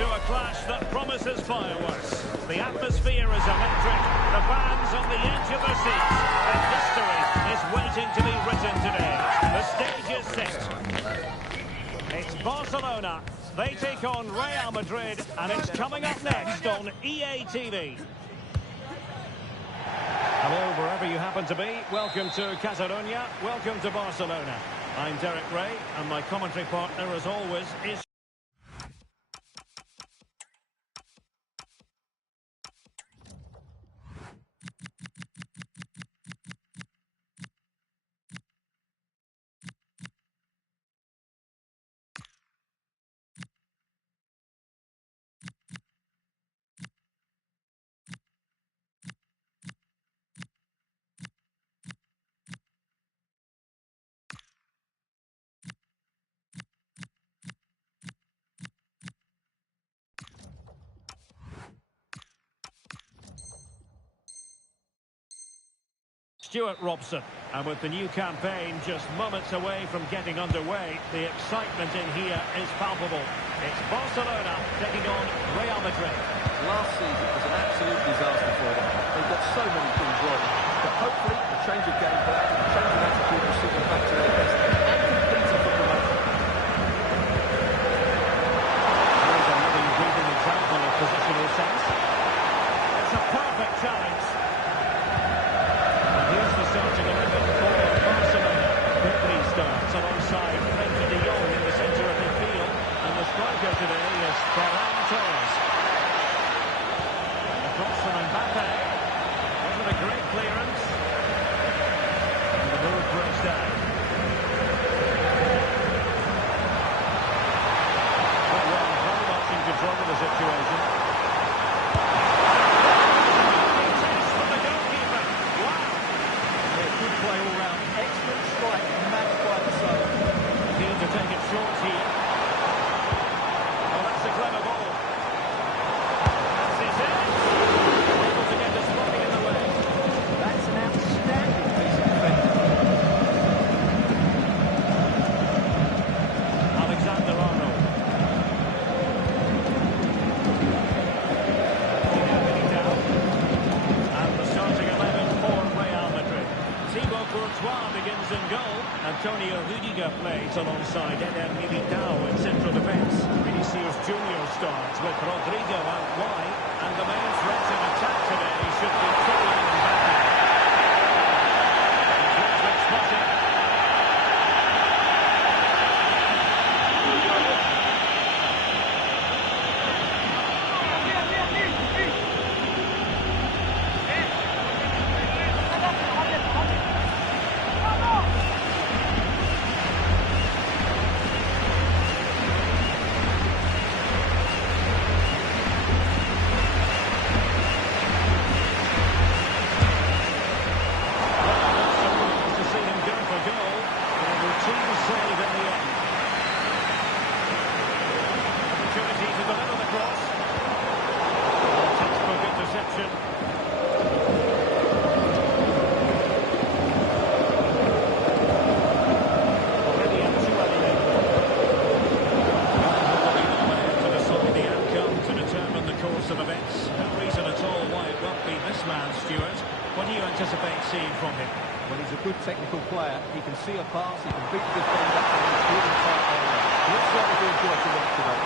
to a clash that promises fireworks. The atmosphere is electric, the fans on the edge of their seats, and history is waiting to be written today. The stage is set. It's Barcelona. They take on Real Madrid, and it's coming up next on EA TV. Hello, wherever you happen to be. Welcome to Catalonia. Welcome to Barcelona. I'm Derek Ray, and my commentary partner, as always, is... Stuart Robson, and with the new campaign just moments away from getting underway, the excitement in here is palpable. It's Barcelona taking on Real Madrid. Last season was an absolute disaster for them. They've got so many things wrong, but hopefully a change of game plan, a change of attitude will see them back to their best and competing for promotion. Here's another breathing example of positional sense. It's a perfect challenge. Here's the starting 11 for Barcelona. Pedri starts alongside Frenkie de Jong in the centre of midfield, and the striker today is Ferran Torres. Across from Mbappe. Wasn't a great clearance. And the move breaks down. Well, very much in control of the situation. Good play all round. Excellent strike, matched by the side. Keen to take it short here. Oh, that's a clever ball. That's his head. Able to get his body in the way. That's an outstanding piece of defending. Alexander-Arnold. And the starting 11 for Real Madrid. Thibaut Courtois begins in goal. Antonio Rudiger plays alongside Eder Militao in central defence. Vinicius Junior starts with Rodrigo out wide. And the main threat in attack today should be Kylian Mbappe. Great spotting. Good technical player. He can see a pass, he can beat the defender, and he's good in tight areas. Looks like he'll be a joy to watch today.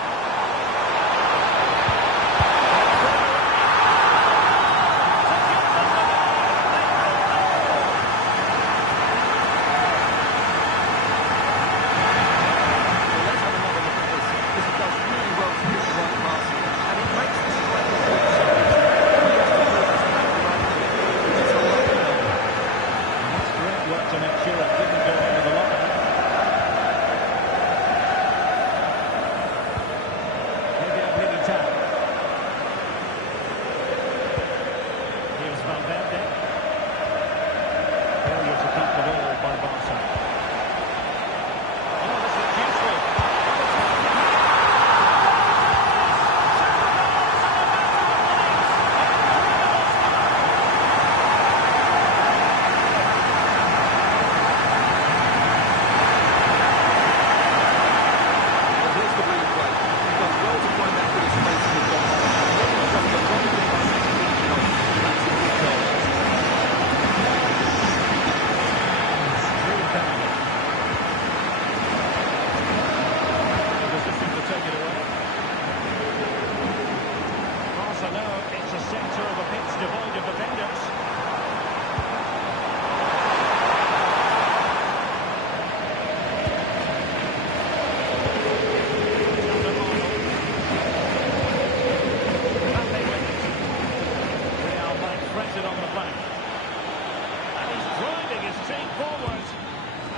pushing forward.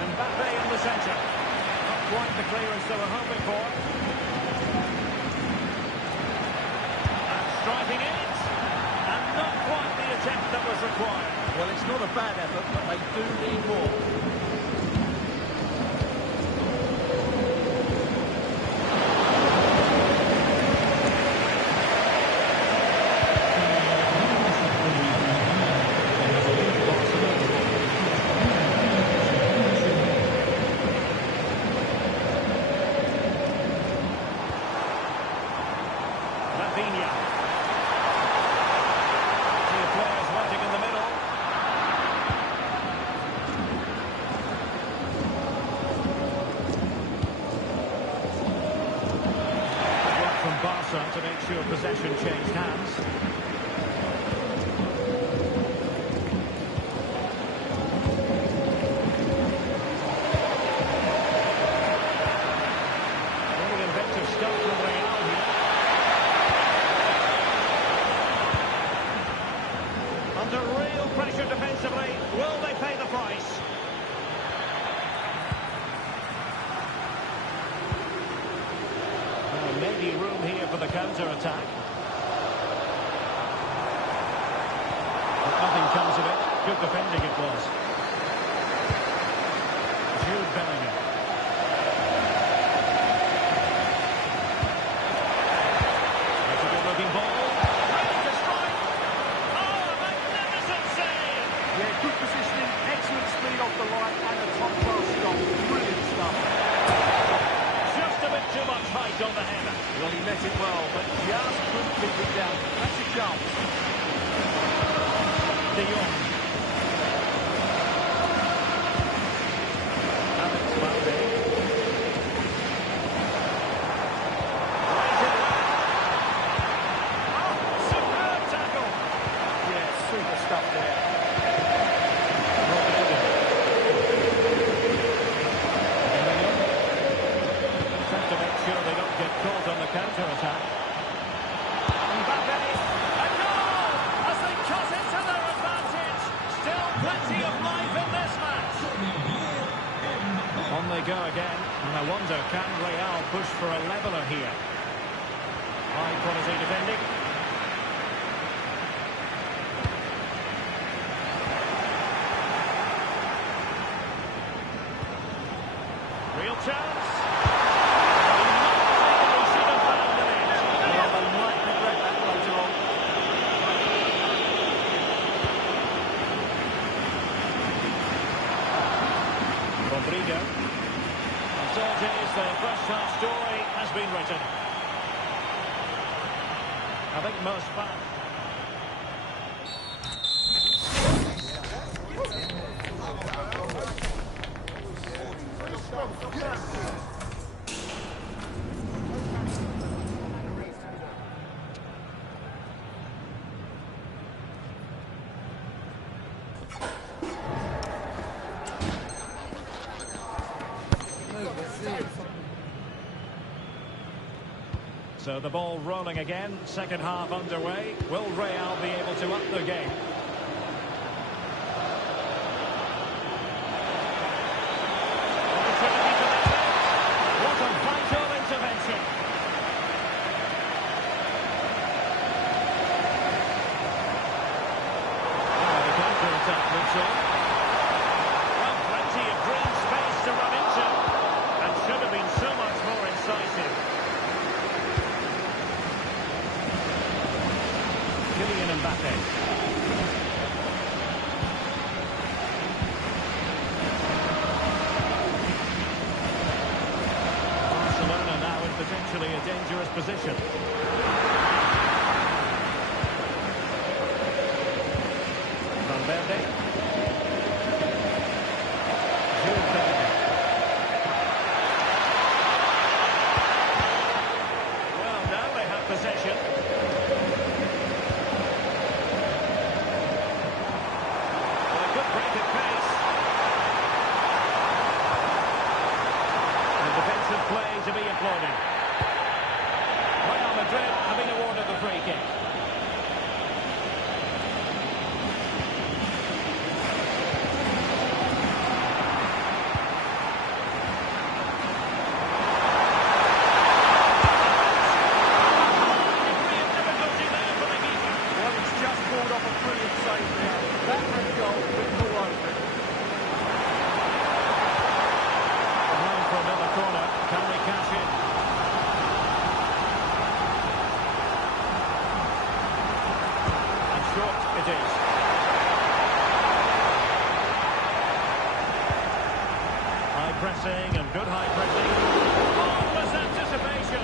Mbappe in the centre. Not quite the clearance they were hoping for. And striking it. And not quite the attempt that was required. Well, it's not a bad effort, but they do need more. Rafinha. Two players waiting in the middle. Work from Barca to make sure possession changed hands. Really inventive stuff from Real here. Under real pressure defensively, will they pay the price? Maybe room here for the counter-attack. But nothing comes of it. Good defending it was. Jude Bellingham. That's a good-looking ball. Ready to strike. Oh, a magnificent save! Yeah, good positioning, excellent speed off the line, and a top-class stop. Brilliant stuff. Just a bit too much height on the header. Well, he met it well, but just couldn't keep it down. That's a chance. De Jong. Alex Balde. Plays it well. Oh, superb tackle. Yeah, super stuff there. Trying to make sure they don't get caught on the counter-attack. Mbappe, a goal as they cut into their advantage. Still plenty of life in this match. On they go again, and I wonder, can Real push for a leveller here? High quality defending. Real chance. He should have found the net. Yeah, they might regret that later on. Rodrigo. And so it is, the first half story has been written. I think most fans... So the ball rolling again, second half underway. Will Real be able to up the game? Opportunity to make it. What a vital intervention. The counter-attack looks on. Well, plenty of green space to run into. And should have been so much more incisive. Kylian Mbappe. Barcelona now in potentially a dangerous position. Valverde. Jude Bellingham. Well, now they have possession. Good break at pace. And defensive play to be applauded. Real Madrid have been awarded the free kick. pressing and good high pressing. Marvellous anticipation.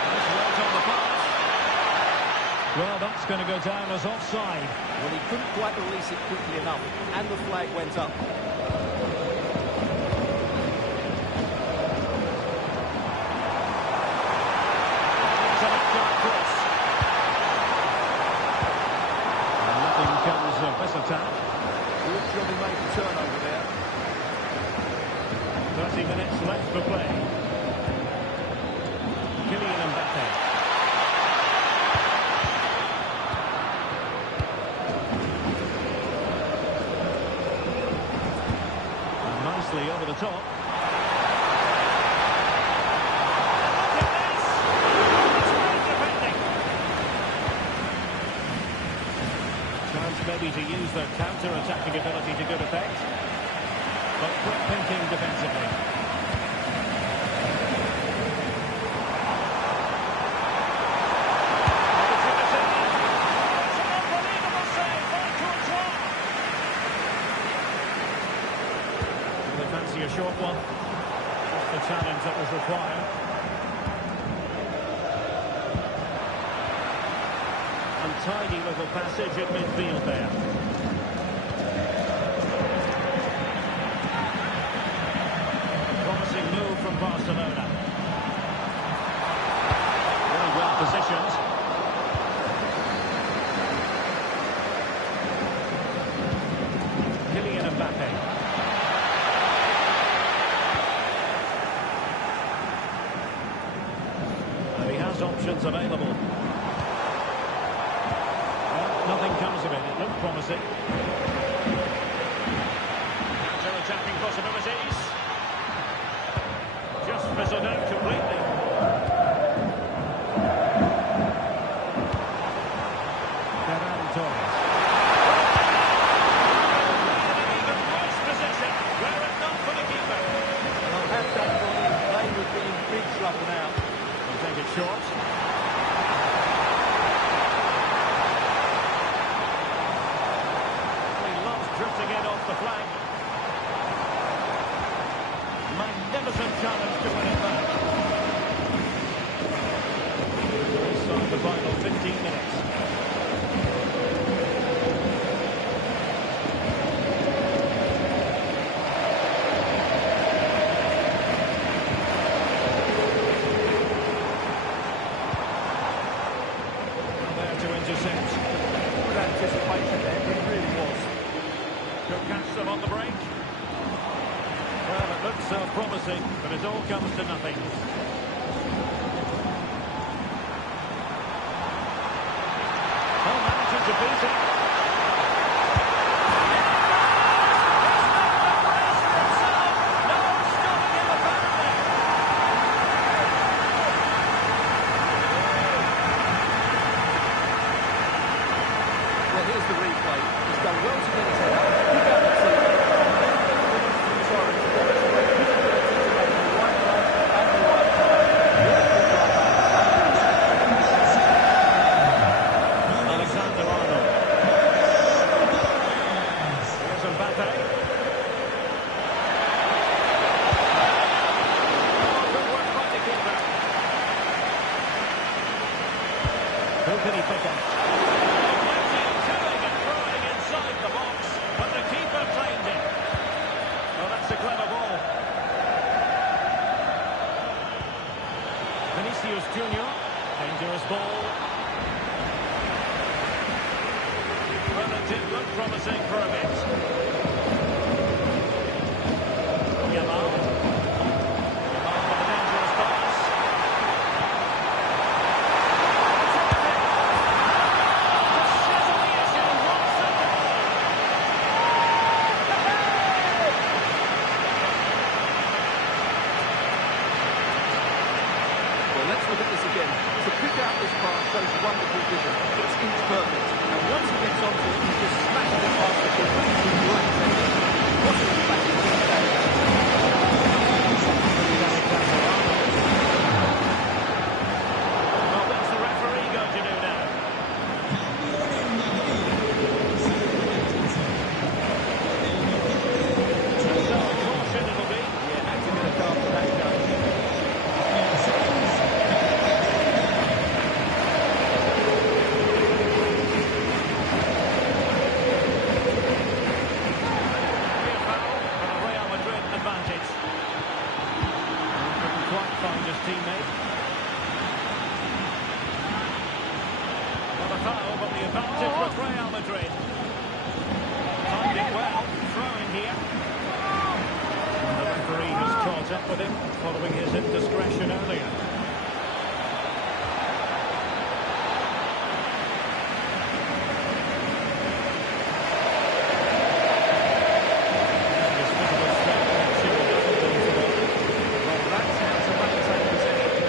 Nice work on the pass. Well, that's going to go down as offside. Well, he couldn't quite release it quickly enough, and the flag went up. It's a left-side cross. And nothing comes of this attack. Good job he made the turnover there. 30 minutes left for play. Kylian Mbappe. And nicely over the top. Look at this! It's great defending. Chance maybe to use their counter-attacking ability to good effect. But quick thinking defensively. Opportunity. It's an unbelievable save by Courtois. Well, they fancy a short one. Just the challenge that was required. Untidy little passage in midfield there. Promising move from Barcelona. Very well positioned. Kylian Mbappe. And he has options available. Well, nothing comes of it. It looked promising. Counter-attacking possibilities. Just fizzled out completely. Ferran Torres. In an even worse position, were it not for the keeper. Well, had that gone in, they would be in big trouble now. They'll take it short. He loves drifting in off the flank. Magnificent challenge to win it back. Inside the final 15 minutes. There to intercept. Good anticipation there, it really was. Could catch them on the break. Well, it looks so promising, but it all comes to nothing. Well, managing to beat it. No stopping in the back there. Well, here's the replay. He's done well to get his head up, pick out the teammate, Alexander Arnold. Here's Mbappe. Oh, good work by the keeper. Who can he pick up? Toing and throwing inside the box, but the keeper claimed it. Well, that's a clever ball. Vinicius Junior, dangerous ball. Well, it did look promising for a bit. Yamal. Yamal with a dangerous pass. Just settle the issue once and for all. Well, let's look at this again. To pick out this pass shows wonderful vision. It's inch perfect. And once he gets onto it, he just smashes it past the keeper. It's great. following his indiscretion earlier. His physical strength makes sure he doesn't lose the ball. Well, that's how to maintain possession.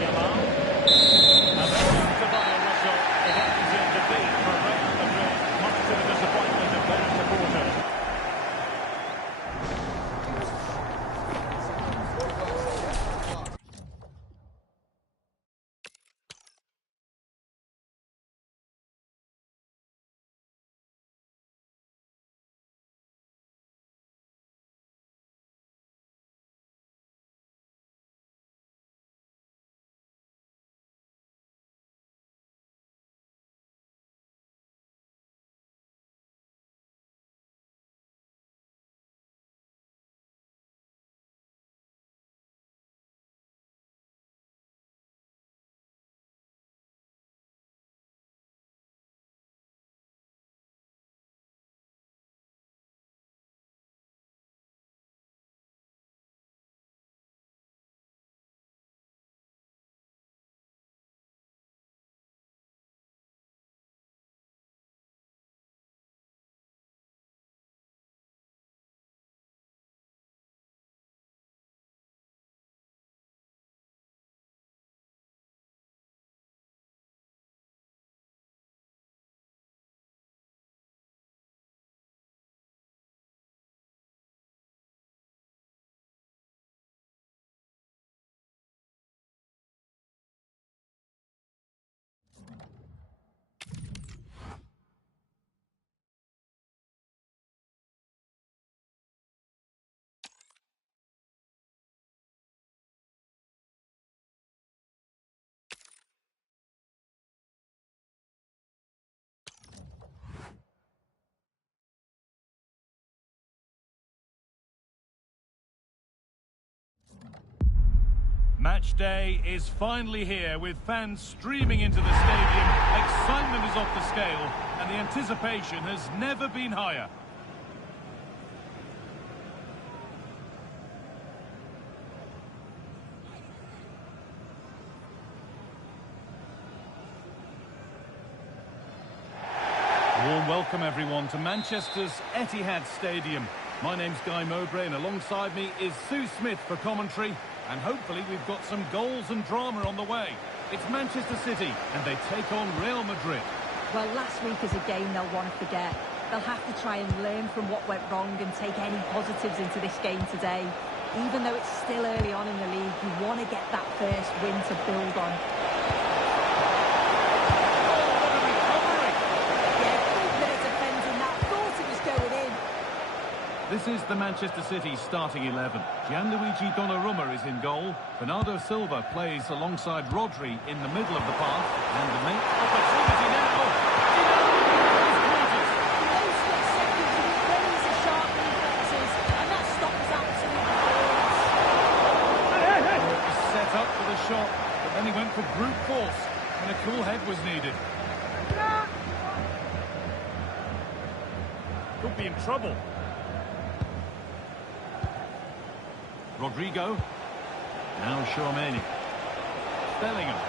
Yamal. And they're about to buy a whistle. It ends in defeat for Real Madrid, much to the disappointment of their supporters. Match day is finally here with fans streaming into the stadium. Excitement is off the scale and the anticipation has never been higher. Warm welcome everyone to Manchester's Etihad Stadium. My name's Guy Mowbray and alongside me is Sue Smith for commentary. And hopefully we've got some goals and drama on the way. It's Manchester City and they take on Real Madrid. Well, last week is a game they'll want to forget. They'll have to try and learn from what went wrong and take any positives into this game today. Even though it's still early on in the league, you want to get that first win to build on. This is the Manchester City starting 11. Gianluigi Donnarumma is in goal. Bernardo Silva plays alongside Rodri in the middle of the path. And the main opportunity now. Those split seconds and he plays the sharp reflexes, and that stop is absolutely glorious. It was set up for the shot, but then he went for brute force, and a cool head was needed. Could be in trouble. Rodrigo. Now Tchouaméni. Bellingham.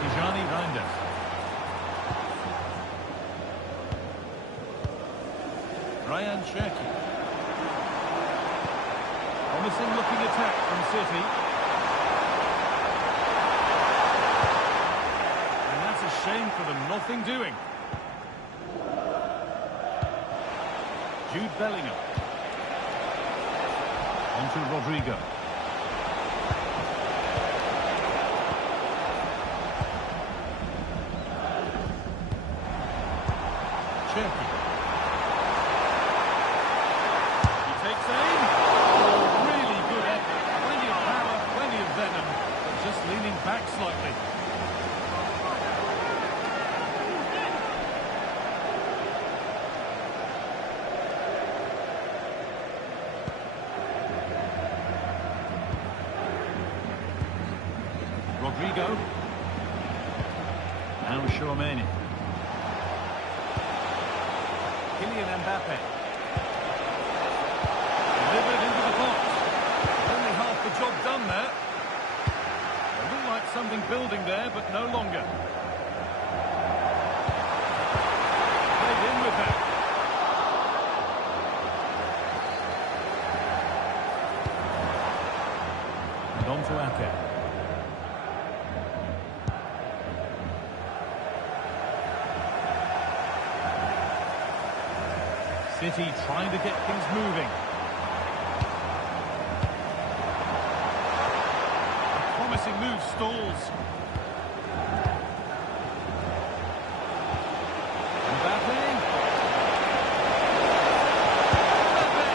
Tijani Reinders. Ryan Cherki. Promising looking attack from City. Shame for them, nothing doing. Jude Bellingham. On to Rodrigo. Cherki. He takes aim. Oh, really good effort. Plenty of power, plenty of venom, but just leaning back slightly. Rodrigo. Now Tchouaméni. Kylian Mbappe. Delivered into the box. Only half the job done there. It looked like something building there, but no longer. Played in with that. And on to Ake. City trying to get things moving. A promising move stalls. Mbappe. Mbappe.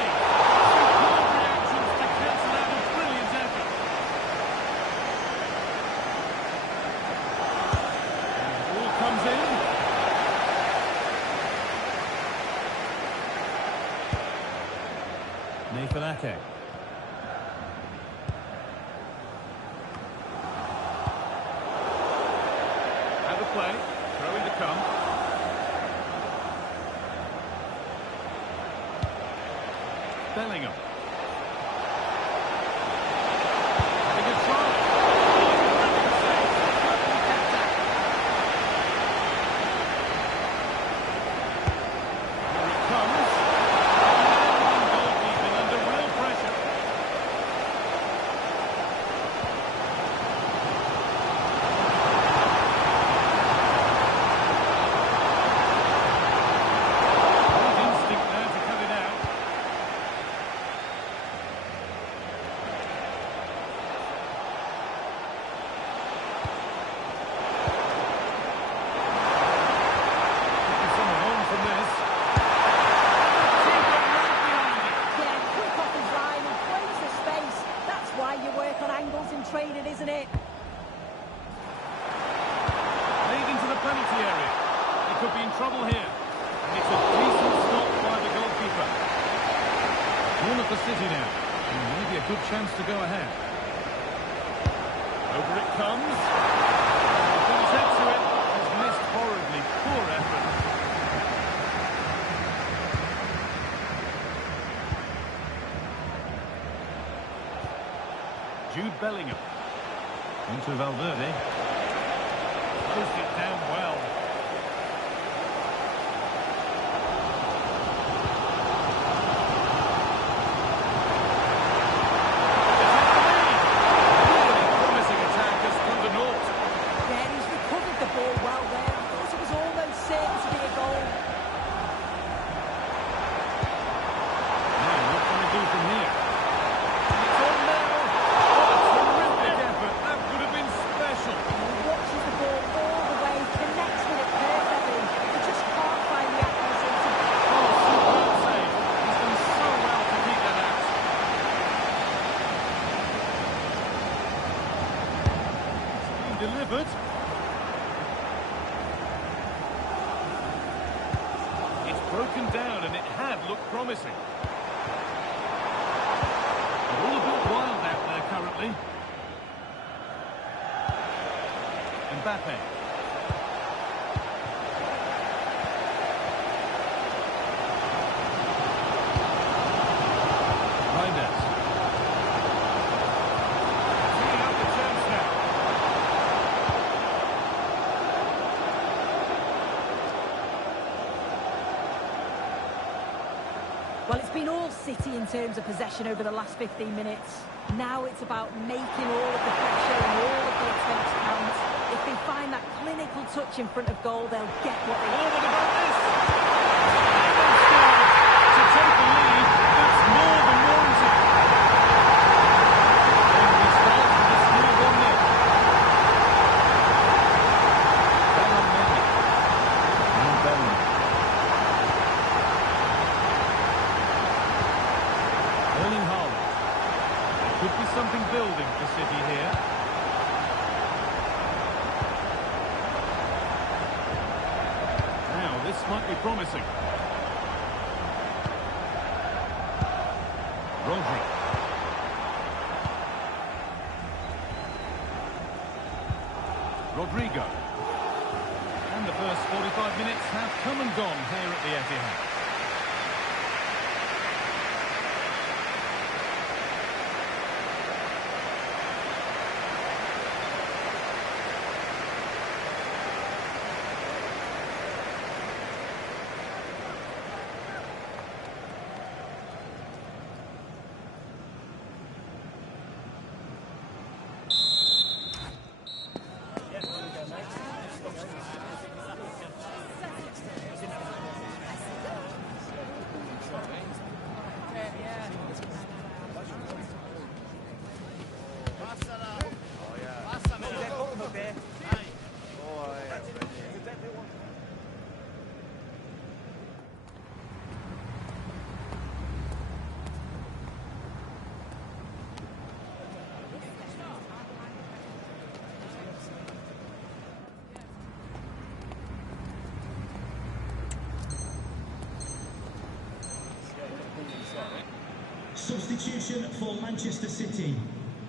Superb reactions to cancel out a brilliant effort. And the ball comes in. Nathan Ake. Out of play. Throw in to come. Bellingham. Having a try. Brilliant save. Perfectly kept out. Here it comes. Goalkeeping under real pressure. Great instinct now to cut it out. Taking someone on from this. Team got right behind it. Yeah, quick off his line and plays the space. That's why you work on angles in training, isn't it? Lead into the penalty area. He could be in trouble here. And it's a decent stop by the goalkeeper. Corner for City now. And maybe a good chance to go ahead. Over it comes. Comes into it. Has missed horribly. Poor effort. Jude Bellingham. Into Valverde. Closed it down well. Really promising attack has come to naught. Yeah, he's recovered the ball well there. I thought it was almost certain to be a goal. Now, what can we do from here? It's on now. What a terrific effort. That could have been special. He watches the ball all the way, connects with it perfectly. He just can't find the accuracy to... Oh, superb save. He's done so well to keep that out. It's been delivered. It's broken down and it had looked promising. They're all a bit wild out there currently. Mbappe. Reinders. Teeing up the chance now. Well, it's been all City in terms of possession over the last 15 minutes. Now it's about making all of the pressure and all of the attempts count. If they find that clinical touch in front of goal, they'll get what they Oh, want. what about this? To take the lead, that's more than warranted. And we start with a small 1-0. Bellingham. Now Bellingham. Erling Haaland. There could be something building for City here. Now, this might be promising. Rodri. Rodrigo. And the first 45 minutes have come and gone here at the Etihad. Substitution for Manchester City.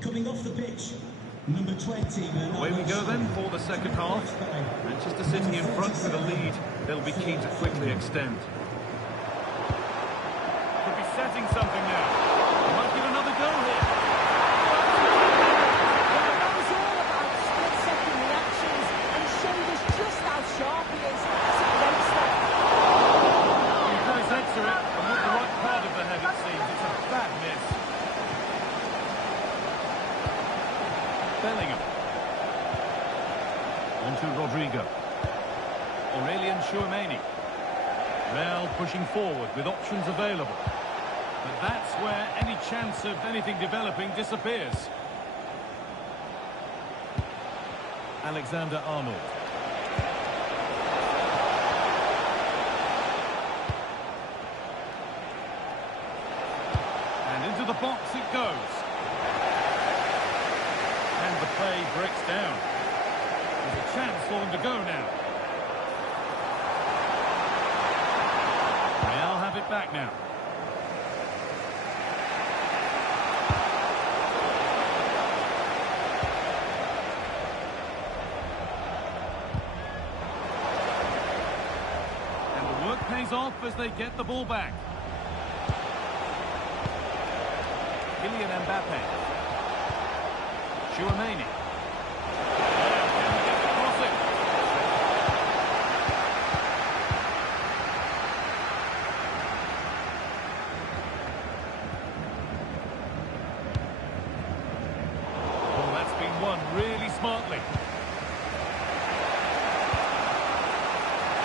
Coming off the pitch, number 20. Away we go then for the second half. Manchester City in front with a lead. They'll be keen to quickly extend. Could be setting something now. They might give another go here. That was all about split-second reactions, and it showed us just how sharp he is. It's a great stop. He plays head to it, and with the right part of the head it seems. It's a bad miss. Bellingham. On to Rodrigo. Aurelien Tchouameni. Real pushing forward with options available. But that's where any chance of anything developing disappears. Alexander-Arnold. And into the box it goes. And the play breaks down. There's a chance for them to go now. Real have it back now. And the work pays off as they get the ball back. Kylian Mbappe. Tchouameni. Can we get the crossing? Well, that's been won really smartly.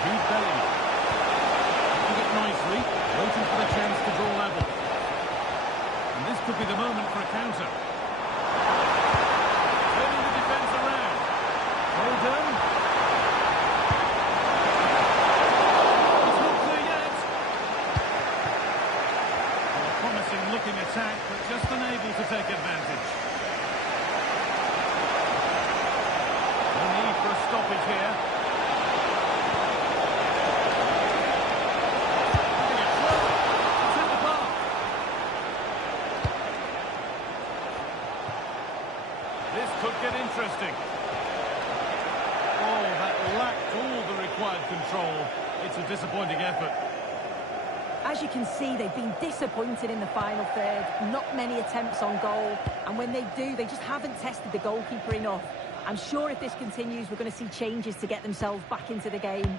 Jude Bellingham. Doing it nicely, waiting for the chance to draw level. And this could be the moment for a counter. Turning the defence around. Well done. It's not clear yet. A promising looking attack, but just unable to take advantage. No need for a stoppage here. Having a throw. It's in the park. This could get interesting. Oh, that lacked all the required control. It's a disappointing effort. As you can see, they've been disappointed in the final third. Not many attempts on goal. And when they do, they just haven't tested the goalkeeper enough. I'm sure if this continues, we're going to see changes to get themselves back into the game.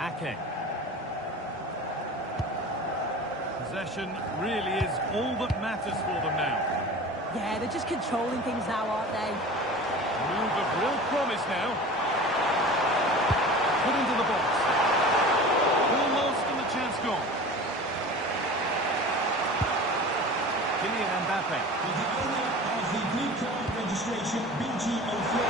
Ake. Possession really is all that matters for them now. Yeah, they're just controlling things now, aren't they? Move of real promise now. Put into the box. Ball lost and the chance gone. Kylian Mbappe. With the owner of the blue card registration, BG04,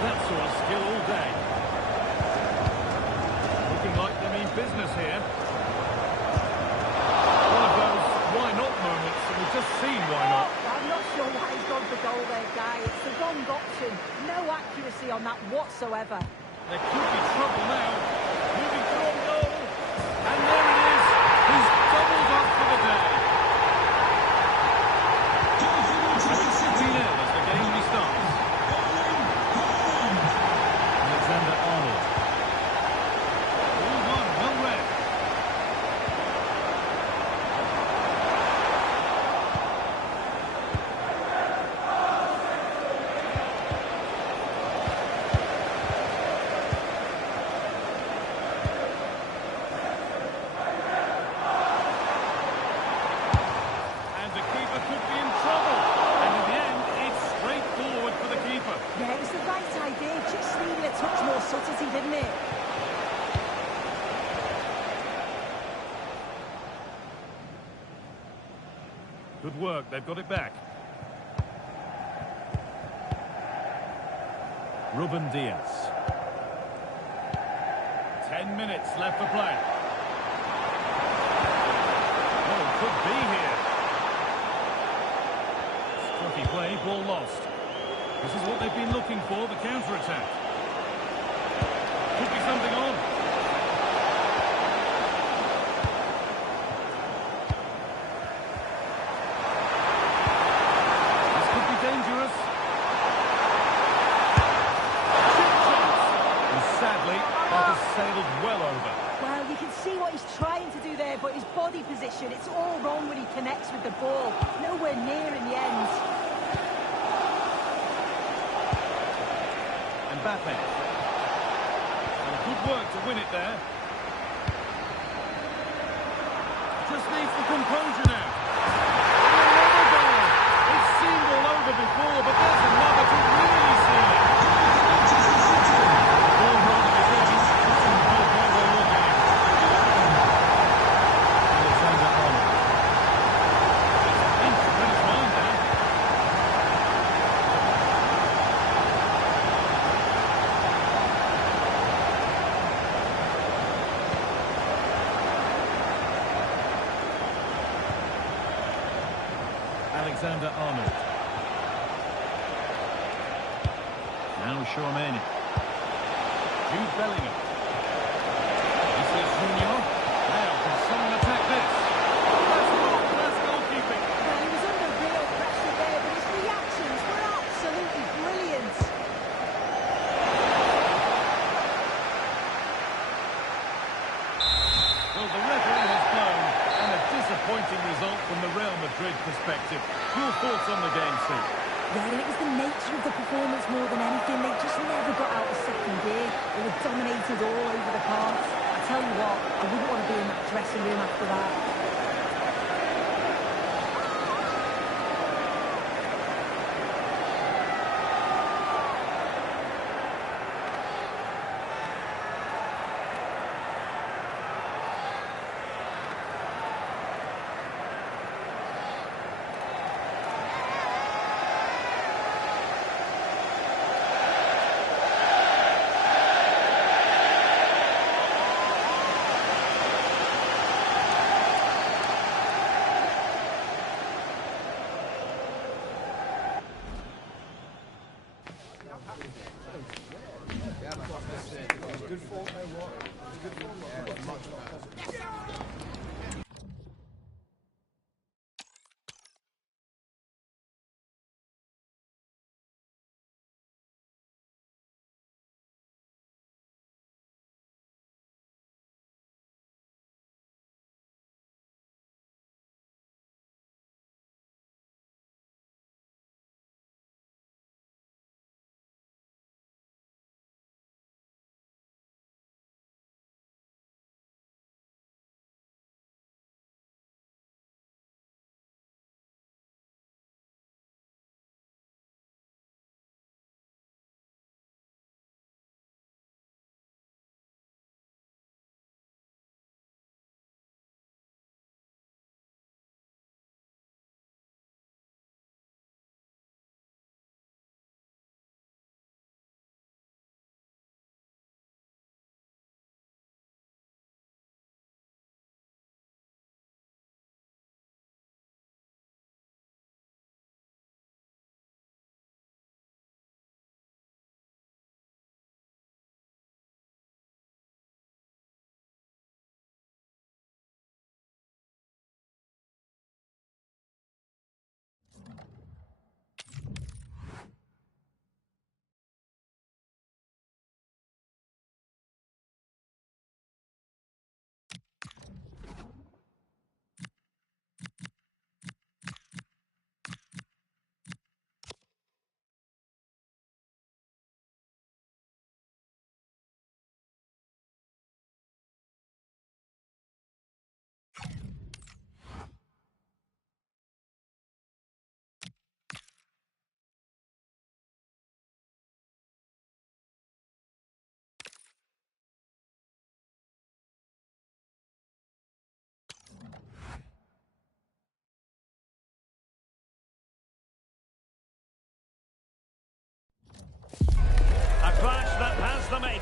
that sort of skill all day. Looking like they mean business here. One of those why-not moments, and we've just seen why not. I'm not sure why he's gone for goal there, Guy. It's the wrong option. No accuracy on that whatsoever. There could be trouble now. Moving through on goal. And there it is. He's doubled up for the day. So it's 3-0 as the game restarts. Alexander-Arnold. All one, well read. Good work, they've got it back. Ruben Diaz. 10 minutes left for play. Oh, it could be here. Scruffy play, ball lost. This is what they've been looking for, the counter-attack. Could be something on. This could be dangerous. And sadly, that has sailed well over. Well, you can see what he's trying to do there, but his body position, it's all wrong when he connects with the ball. Nowhere near in the end. Mbappe. And good work to win it there. Just needs the composure now. And another goal. It's seemed all over before, but there's another to really seal it. Ball rolling again. This is no goal we're looking at. Alexander-Arnold. It's a finish line there. Alexander-Arnold. Now Tchouaméni. Jude Bellingham. This is Junior. Now can someone attack this? That's world-class goalkeeping. Well, he was under real pressure there, but his reactions were absolutely brilliant. Well, the referee has blown, and a disappointing result from the Real Madrid perspective. Your thoughts on the game, Sue? Yeah, and it was the nature of the performance more than anything. They just never got out of second gear. They were dominated all over the park. I tell you what, I wouldn't want to be in that dressing room after that.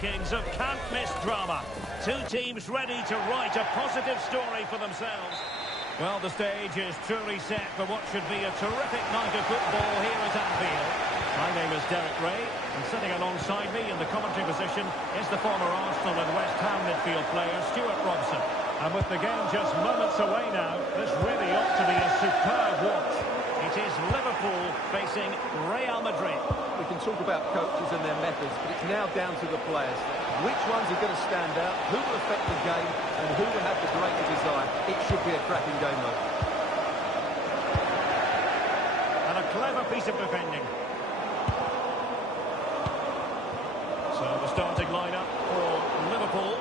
makings of can't-miss drama. Two teams ready to write a positive story for themselves. Well, the stage is truly set for what should be a terrific night of football here at Anfield. My name is Derek Ray, and sitting alongside me in the commentary position is the former Arsenal and West Ham midfield player, Stuart Robson. And with the game just moments away now, this really ought to be a superb watch. It is Liverpool facing Real Madrid. We can talk about coaches and their methods, but it's now down to the players. Which ones are going to stand out, who will affect the game, and who will have the greater desire. It should be a cracking game, though. And a clever piece of defending. So the starting lineup for Liverpool.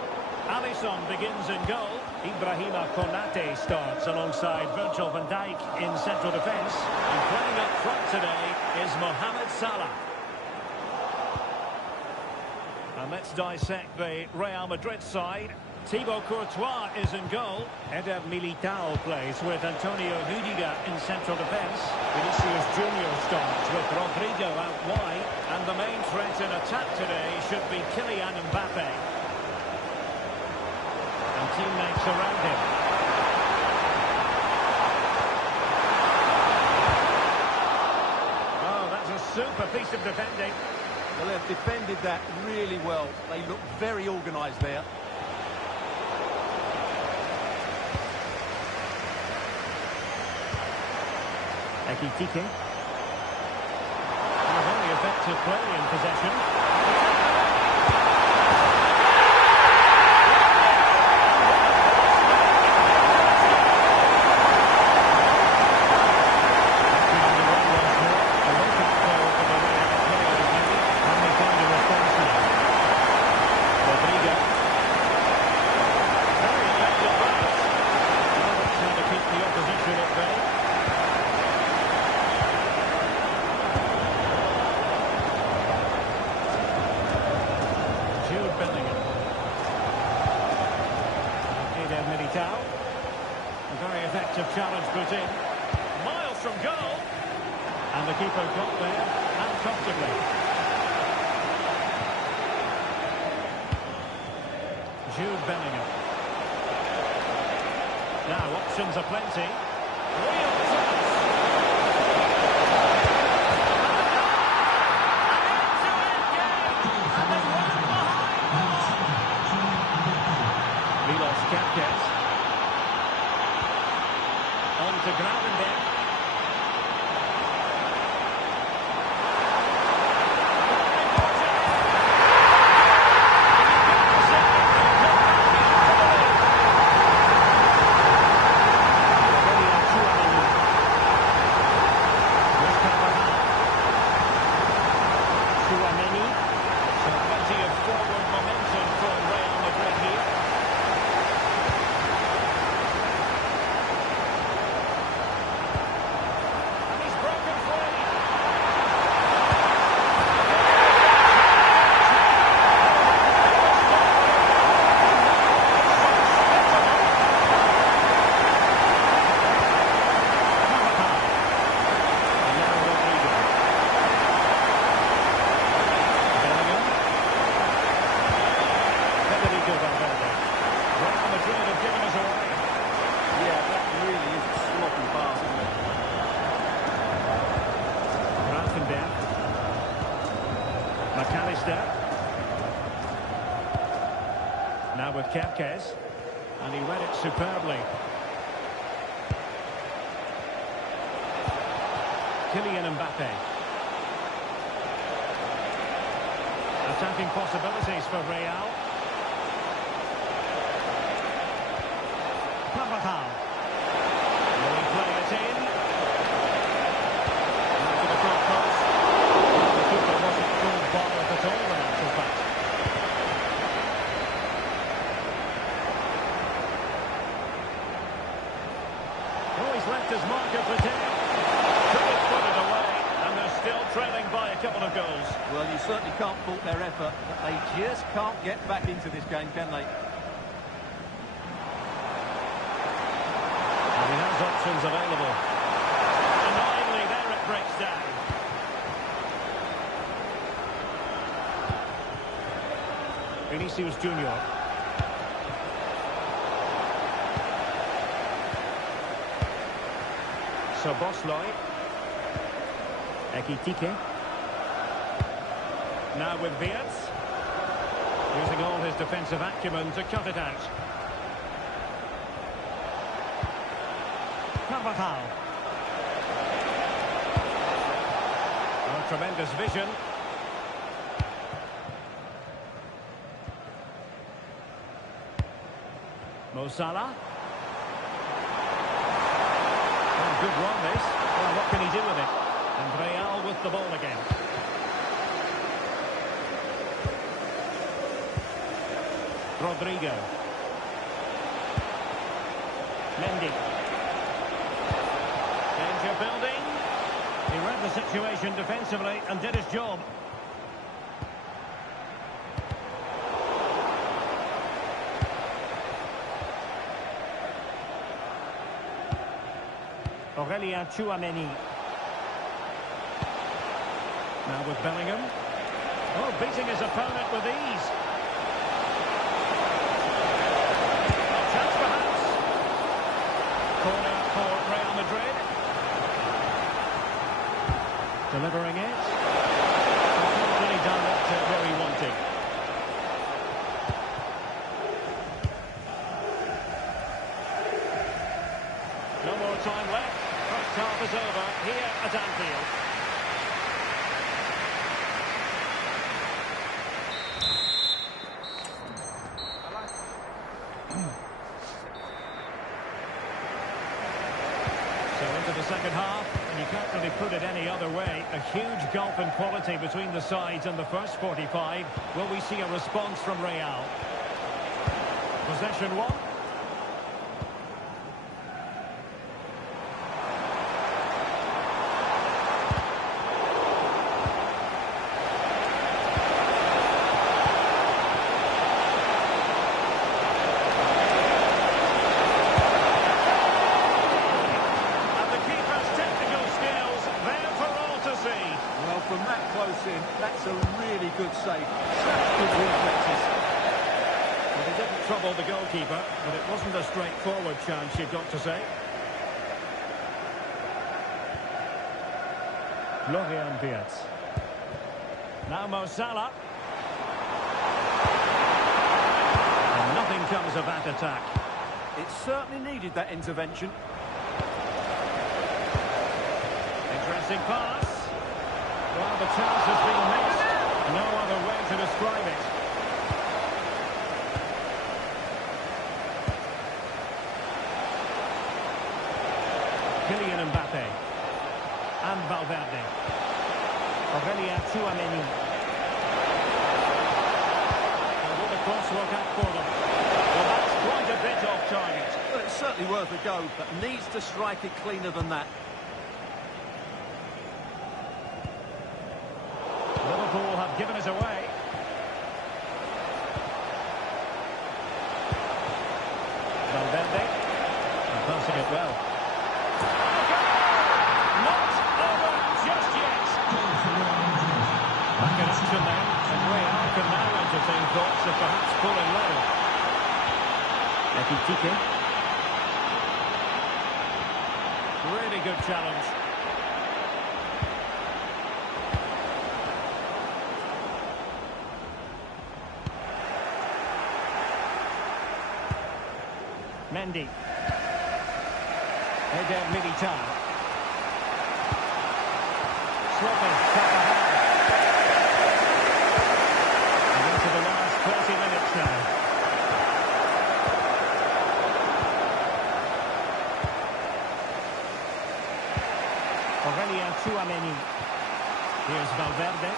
Alisson begins in goal. Ibrahima Konate starts alongside Virgil van Dijk in central defence. And playing up front today is Mohamed Salah. And let's dissect the Real Madrid side. Thibaut Courtois is in goal. Eder Militao plays with Antonio Rudiger in central defence. Vinicius Junior starts with Rodrigo out wide. And the main threat in attack today should be Kylian Mbappe. And teammates around him. Oh, that's a super piece of defending. Well, they've defended that really well. They look very organised there. Ekitike. A very effective play in possession. A very effective challenge put in. Miles from goal. And the keeper got there and comfortably. Jude Bellingham. Now options are plenty. Real chance. Milos Kepkes. On to Gravenberch. So plenty of forward momentum for Real Madrid here. McAllister. Now with Kepkes. And he read it superbly. Kylian Mbappe. Attacking possibilities for Real. Carvajal. Will he play it in? Out to the front post. The keeper wasn't called bothered at all in actual fact. Oh, he's left his marker for 10. Could have put it away, and they're still trailing by a couple of goals. Well, you certainly can't fault their effort, but they just can't get back into this game, can they? And he has options available. Annoyingly, there it breaks down. Vinicius Junior. Szoboszlai. Ekitike. Now with Wirtz. Using all his defensive acumen to cut it out. Carvajal. Oh, tremendous vision. Mo Salah. Oh, good run this. Well, what can he do with it? And Real with the ball again. Rodrigo. Mendy. Danger building. He read the situation defensively and did his job. Aurélien Tchouameni. Now with Bellingham. Oh, beating his opponent with ease. Chance perhaps. Corner for Real Madrid. Delivering it. Not really done it where he wanted. No more time left. First half is over here at Anfield. So into the second half, and you can't really put it any other way. A huge gulf in quality between the sides in the first 45. Will we see a response from Real? Possession one. From that close in, that's a really good save. Such good reflexes. Well, he didn't trouble the goalkeeper, but it wasn't a straightforward chance, you've got to say. Florian Wirtz. Now Mo Salah. And nothing comes of that attack. It certainly needed that intervention. Interesting pass. Well, the chance has been missed. No other way to describe it. Kylian Mbappe. And Valverde. Aurélien Tchouameni. And will the cross work out for them? Well, that's quite a bit off target. Well, it's certainly worth a go, but needs to strike it cleaner than that. Liverpool have given us away. Valverde. And passing it well. Not over just yet. Back in action then. And Real can now entertain thoughts of perhaps pulling level. Ekitike. Really good challenge. Mendy. Eder Militao. Sloppy. Carvajal. And into the last 30 minutes now. Aurélien Tchouameni. Here's Valverde.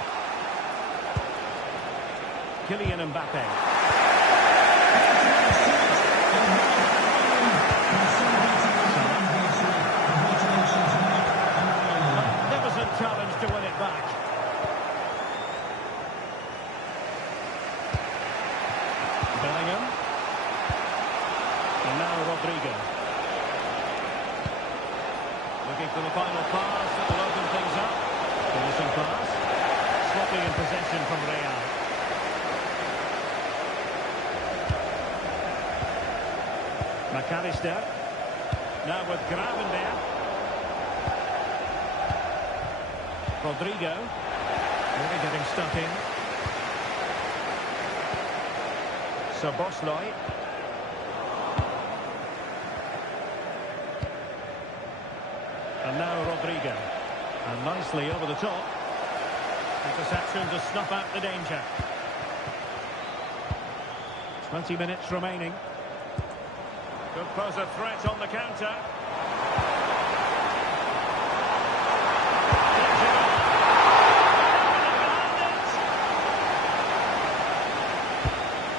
Kylian Mbappe. Challenge to win it back. Bellingham. And now Rodrigo. Looking for the final pass that will open things up. Finishing pass. Swapping in possession from Real. McAllister. Now with Gravenberch. Rodrigo. Really getting stuck in. Szoboszlai. And now Rodrigo. And nicely over the top. Interception to snuff out the danger. 20 minutes remaining. Could pose a threat on the counter.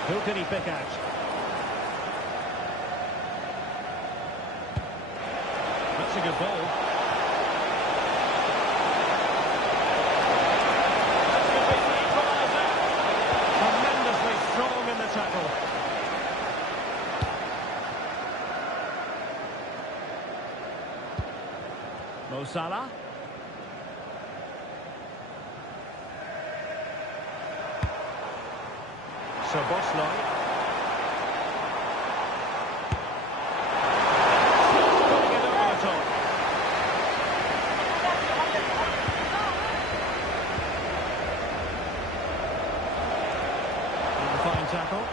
Who can he pick out? That's a good ball. That's going to be the equaliser. Tremendously strong in the tackle. Mo Salah. Szoboszlai. Putting it over the top. And a fine tackle.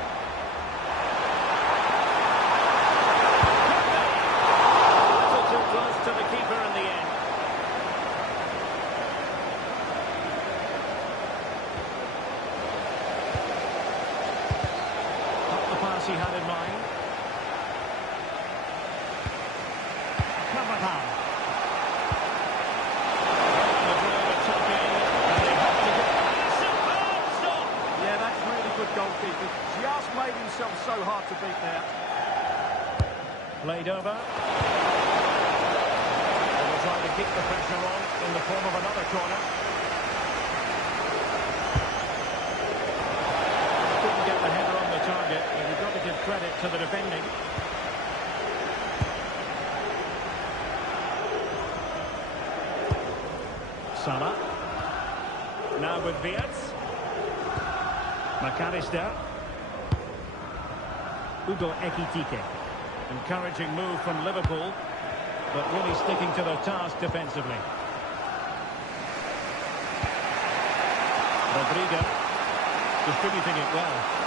A little too close to the keeper in the end. He had in mind. Carvajal. Yeah, that's really good goalkeeping. Just made himself so hard to beat there. Played over. They will try to keep the pressure on in the form of another corner. Couldn't get the header on the target. You've got to give credit to the defending. Salah. Now with Wirtz. McAllister. Ugo Ekitike. Encouraging move from Liverpool, but really sticking to their task defensively. Rodrigo. Distributing it well.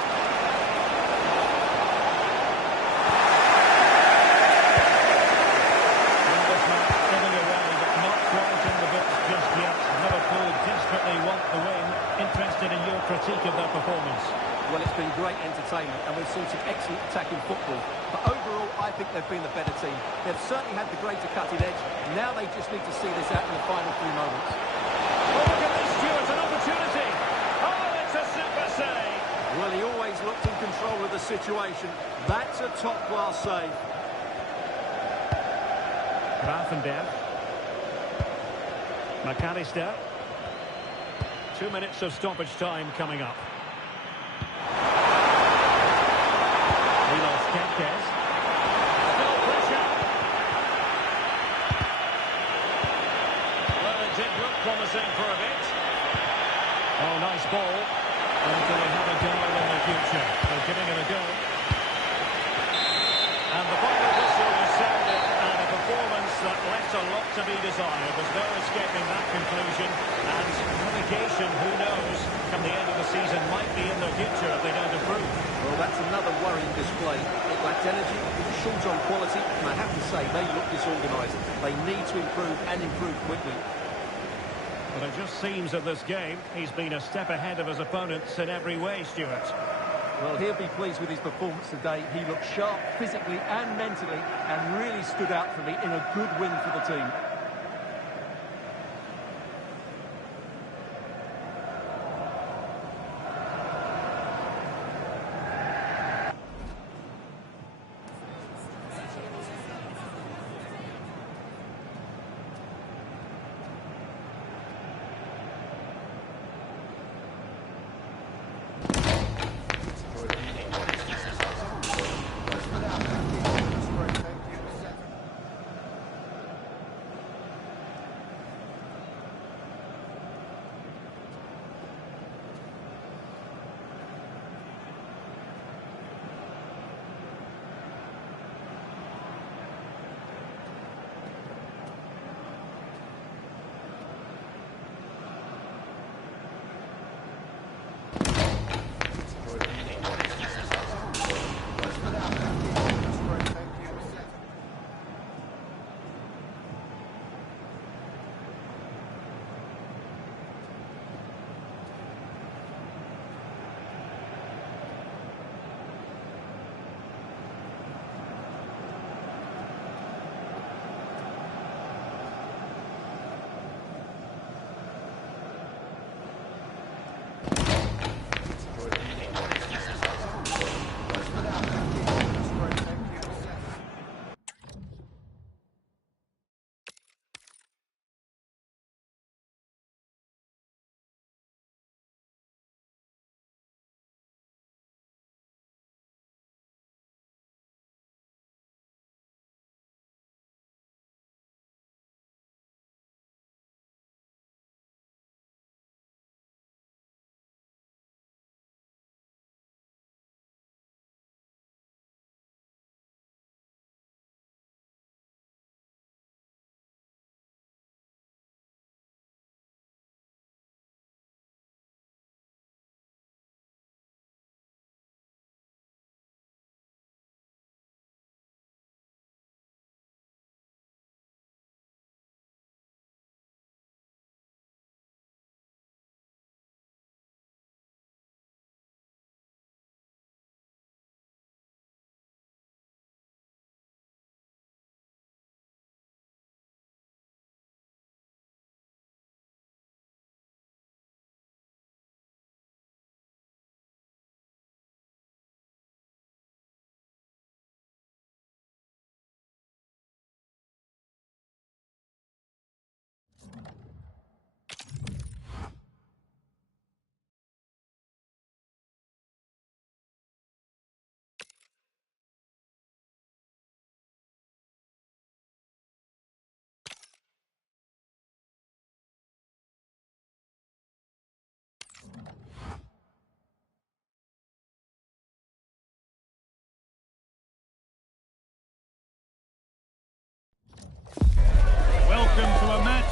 Interested in your critique of their performance? Well, it's been great entertainment and we've seen some excellent attacking football. But overall, I think they've been the better team. They've certainly had the greater cutting edge. Now they just need to see this out in the final few moments. Oh, look at this, Stuart, an opportunity. Oh, it's a super save. Well, he always looked in control of the situation. That's a top-class save. Gravenberch. McAllister. 2 minutes of stoppage time coming up. We lost Kempkes. Still pressure. Well, it did look promising for a bit. Oh, nice ball. And do they have a goal in the future? They're giving it a go. And the final whistle was sounded, and a performance that left a lot to be desired. There's no escaping that conclusion. And relegation, who knows, come the end of the season might be in their future if they don't improve. Well, that's another worrying display. It lacked energy, it was short on quality, and I have to say, they look disorganised. They need to improve, and improve quickly. But it just seems that this game, he's been a step ahead of his opponents in every way, Stuart. Well, he'll be pleased with his performance today. He looked sharp physically and mentally, and really stood out for me in a good win for the team.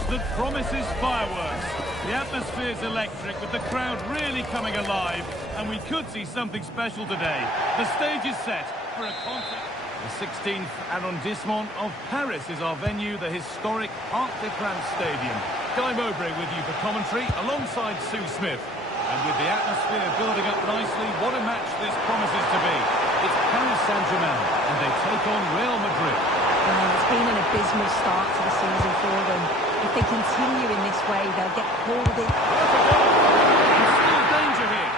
that promises fireworks. The atmosphere's electric, with the crowd really coming alive, and we could see something special today. The stage is set for a concert. The 16th arrondissement of Paris is our venue, the historic Arc de France Stadium. Guy Mowbray with you for commentary, alongside Sue Smith. And with the atmosphere building up nicely, what a match this promises to be. It's Paris Saint-Germain, and they take on Real Madrid. Well, it's been an abysmal start to the season for them. If they continue in this way, they'll get pulled in. There's still danger here.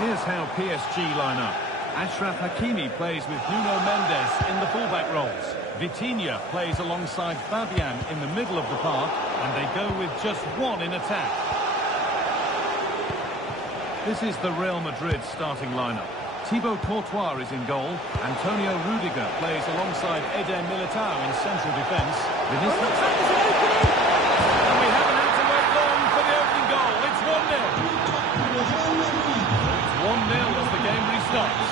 Here's how PSG line up. Achraf Hakimi plays with Nuno Mendes in the fullback roles. Vitinha plays alongside Fabian in the middle of the park, and they go with just one in attack. This is the Real Madrid starting lineup. Thibaut Courtois is in goal. Antonio Rudiger plays alongside Eder Militao in central defence. Vinicius. And we haven't had to wait long for the opening goal. It's 1-0. It's 1-0 as the game restarts.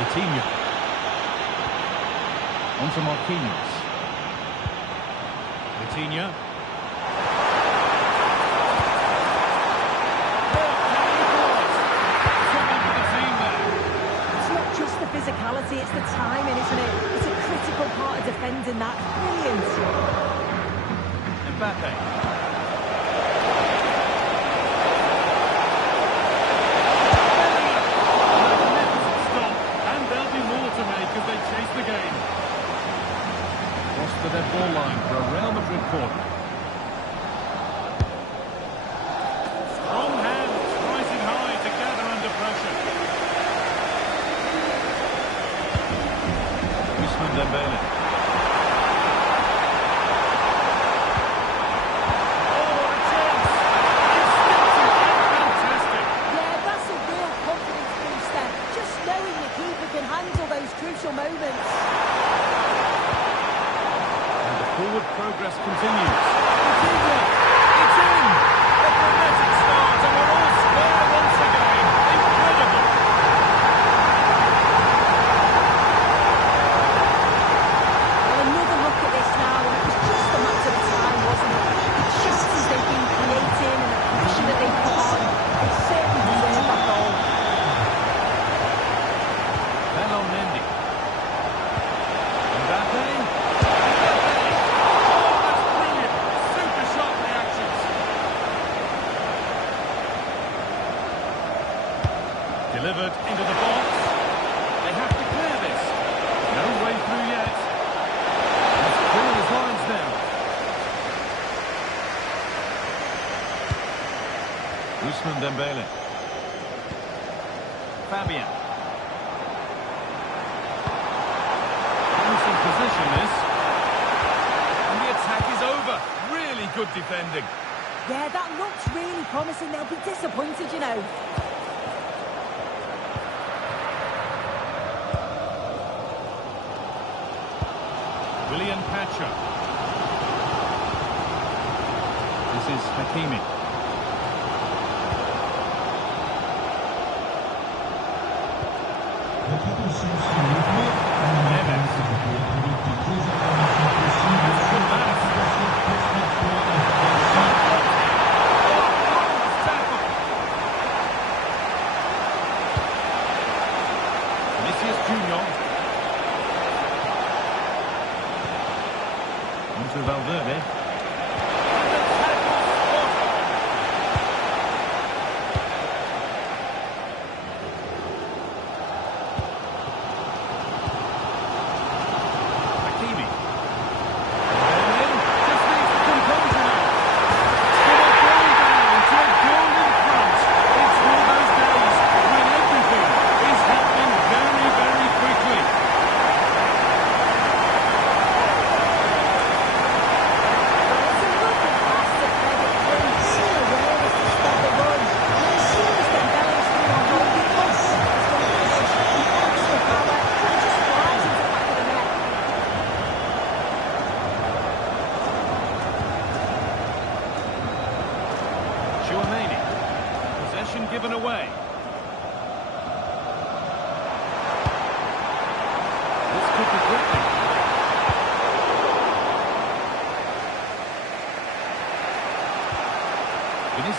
Vitinha. On to Marquinhos. Vitinha. Physicality, it's the timing, isn't it? It's a critical part of defending that. Brilliant. Mbappe. Magnificent stop, and there'll be more to make as they chase the game. Cross the dead ball line for a Real Madrid corner. Strong hands, rising high to gather under pressure. Ousmane Dembele. Oh, what a chance! Fantastic! Yeah, that's a real confidence booster. Just knowing the keeper can handle those crucial moments. And the forward progress continues. It's in! A dramatic start, and we're all square once again. Incredible! Another look at this now, and it was just a matter of time, wasn't it? The chances they've been creating and the pressure that they've put on, they certainly deserve that goal. Belo Mendy. Mbappe. Oh, that's brilliant! Super sharp reactions. Delivered into the box. They have to clear this. No way through yet. He's clear his lines now. Ousmane Dembele. Fabian. Promising position this. And the attack is over. Really good defending. Yeah, that looks really promising. They'll be disappointed, you know. William Pacho. This is Hakimi. Vinicius Junior. Onto Valverde. Hakimi. Just needs the composure now. Going down to a goal in front. It's one of those days when everything is happening very, very quickly. It's a lovely pass to thread it through. Sheer awareness to stop the run. And as soon as Dembele's through on goal, he looks as though he's going to finish. The extra power, and it just flies into the back of the net. Chouameni. Possession given away. This could be quickly.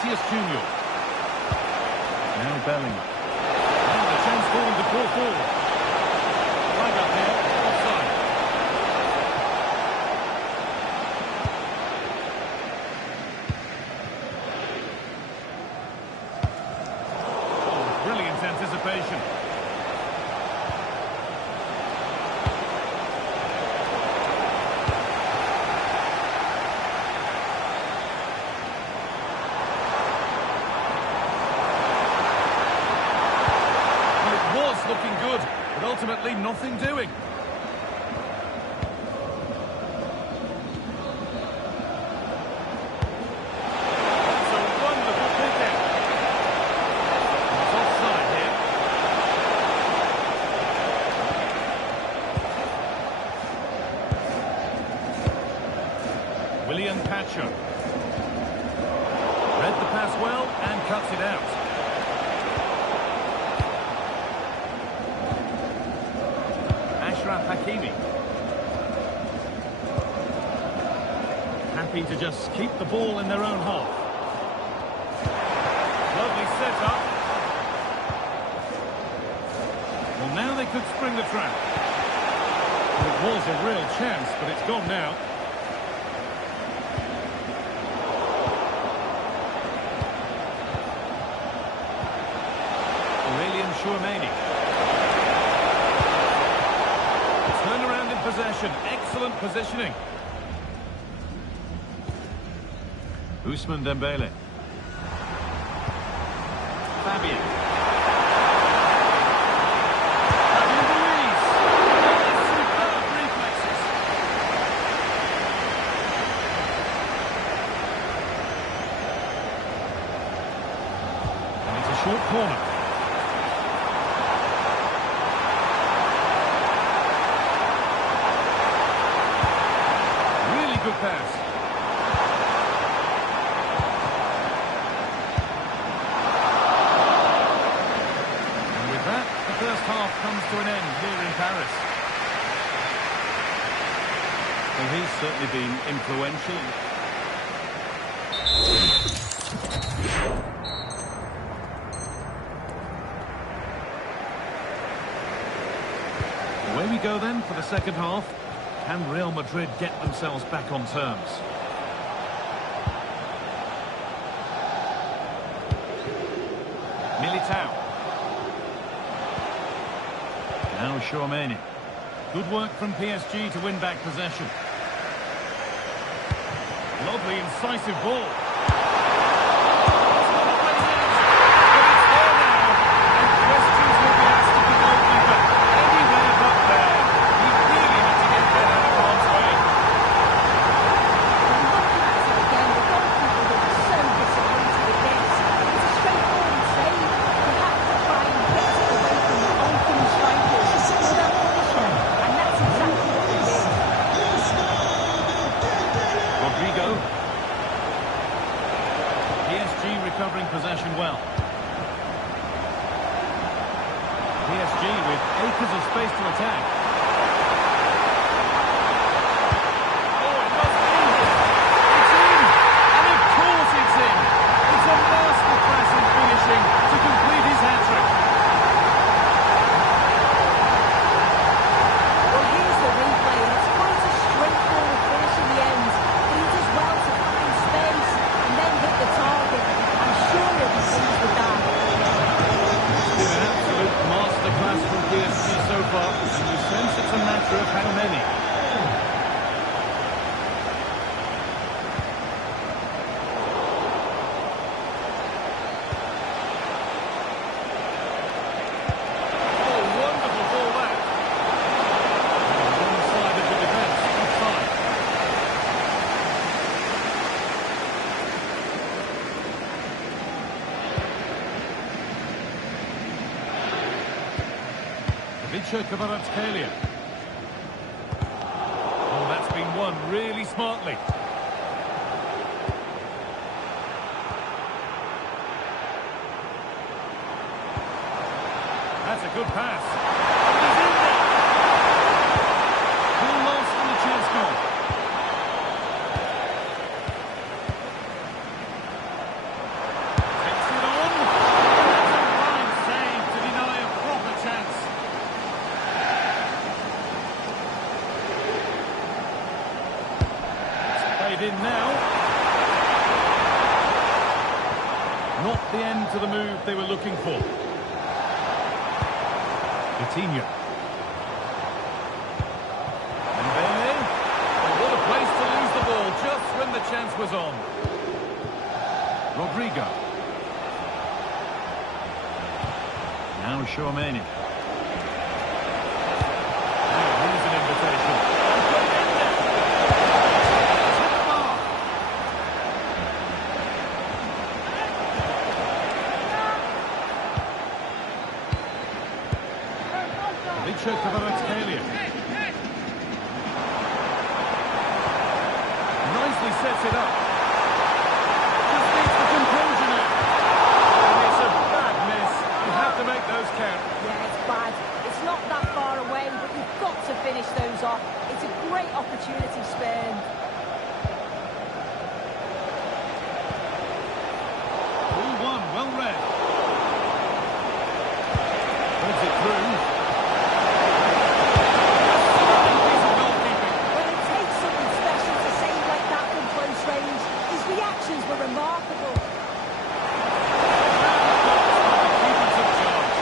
Vinicius Junior. Now Bellingham. And a chance for him to pull forward. Flag up here, offside. Oh, brilliant anticipation. Looking good, but ultimately nothing doing. That's a wonderful pick out. It's offside here. William Pacho. Read the pass well and cuts it out. Hakimi. Happy to just keep the ball in their own half. Lovely set-up. Well, now they could spring the trap. It was a real chance, but it's gone now. Aurelien Tchouameni. Turnaround in possession. Excellent positioning. Ousmane Dembele. Fabian. Fabian Ruiz. Superb reflexes. And it's a short corner. Good pass. And with that, the first half comes to an end here in Paris. Well, he's certainly been influential. Away we go then for the second half. Can Real Madrid get themselves back on terms? Militao. Now Tchouameni. Good work from PSG to win back possession. Lovely, incisive ball. Recovering possession well. PSG with acres of space to attack. Oh, it must be! It's in! And of course it's in! It's a masterclass in finishing to complete his hat-trick. Well, here's the replay, and it's quite a straightforward finish in the end. But he does well to find space and then hit the target. Sure he'll be pleased with that. It's been an absolute masterclass from PSG so far, and you sense it's a matter of how many. Oh, wonderful ball back. One side of the defence, offside. Ivica Kvaratskhelia. Oh, that's been won really smartly. That's a good pass. He's in there. Ball lost and the chance gone. in now. Not the end to the move they were looking for. Coutinho. Mbele. Well, what a place to lose the ball just when the chance was on. Rodrigo. Now Tchouaméni. Here's an invitation. Vicha Kvaratskhelia. Nicely sets it up. Just needs the composure now. And it's a bad miss. You have to make those count. Yeah, it's bad. It's not that far away, but you've got to finish those off. It's a great opportunity spurned. 2-1, well read. Puts it through. Well, it takes something special to save like that from close range. His reactions were remarkable. Keeper took charge.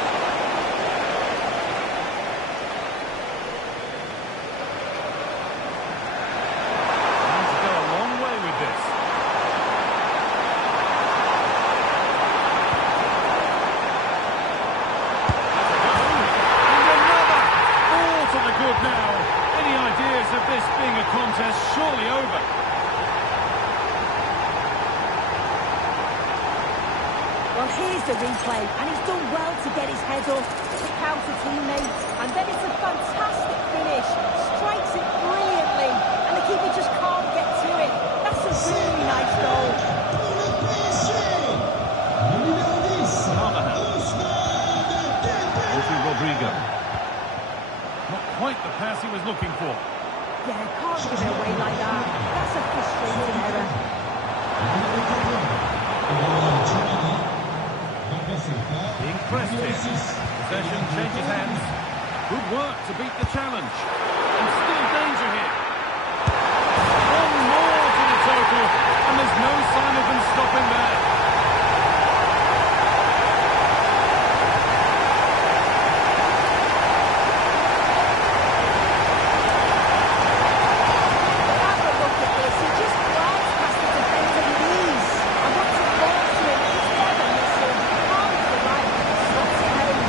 Going to go a long way with this. And another! All to the good now. Any ideas of this being a contest surely over? Well, here's the replay, and he's done well to get his head up, pick out a teammate, and then it's a fantastic finish. Strikes it brilliantly, and the keeper just can't get to it. That's a really nice goal. Rodrigo. Not quite the pass he was looking for. Yeah, can't give it away like that. That's a frustrating error. Being pressed here. Possession changes hands. Good work to beat the challenge. And still danger here. One more to the total, and there's no sign of them stopping there. Have a look at this. He just glides past the defender with ease. And what's it ball to him? He's never missing. Calm as the right. Slots it home.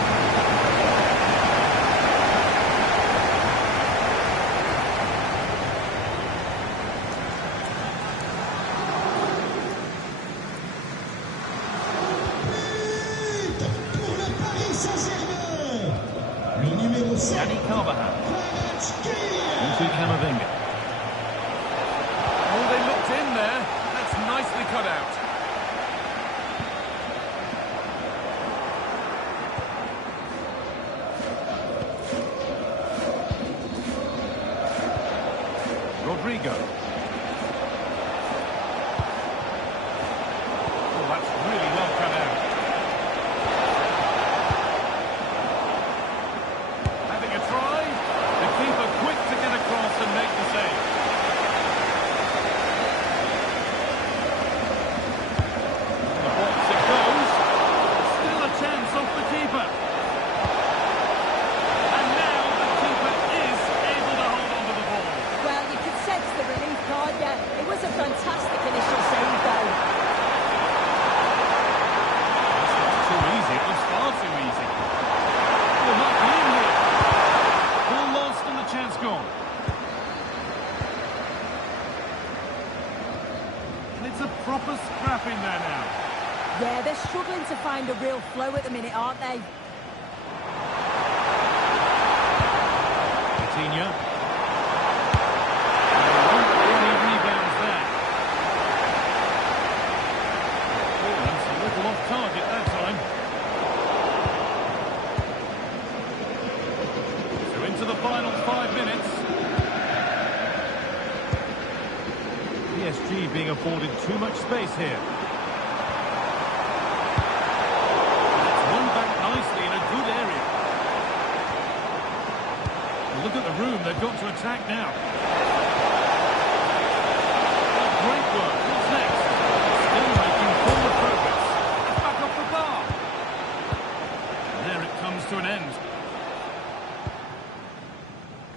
Dani Carvajal. Into Camavinga. Oh, they looked in there. That's nicely cut out. Rodrigo. Oh, that's really well cut out. Having a try. The keeper quick to get across and make the save. The box it goes. Still a chance off the keeper. And now the keeper is able to hold on to the ball. Well, you could sense the relief, can't you? It was a fantastic initial save, though. It's too easy. It was far too easy. Well, not in here. Ball lost and the chance gone. And it's a proper scrap in there now. Yeah, they're struggling to find a real flow at the minute, aren't they? Coutinho. Any rebounds there. Oh, that's a little off target that time. So into the final 5 minutes. PSG being afforded too much space here. It's won back nicely in a good area. Look at the room they've got to attack now. great work. What's next? Still making forward progress. It's back off the bar. And there it comes to an end.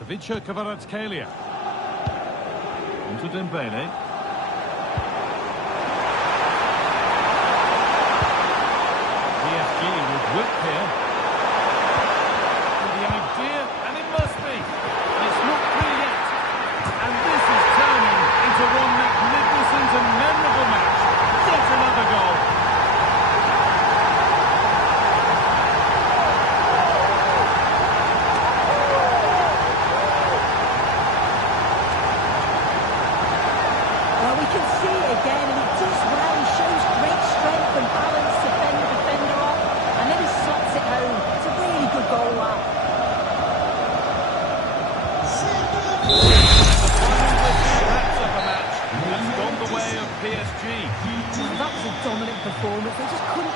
Ivica Kvaratskhelia. Onto Dembele. PSG with whip here. The idea, and it must be. It's not clear yet. And this is turning into one magnificent and memorable match. Yet another goal. Well, we can see it again, and he does well. He shows great strength and balance to fend the defender off, and then he slots it home. It's a really good goal, that. Wraps up a match. Has gone the way of PSG. Well, that was a dominant performance. They just couldn't...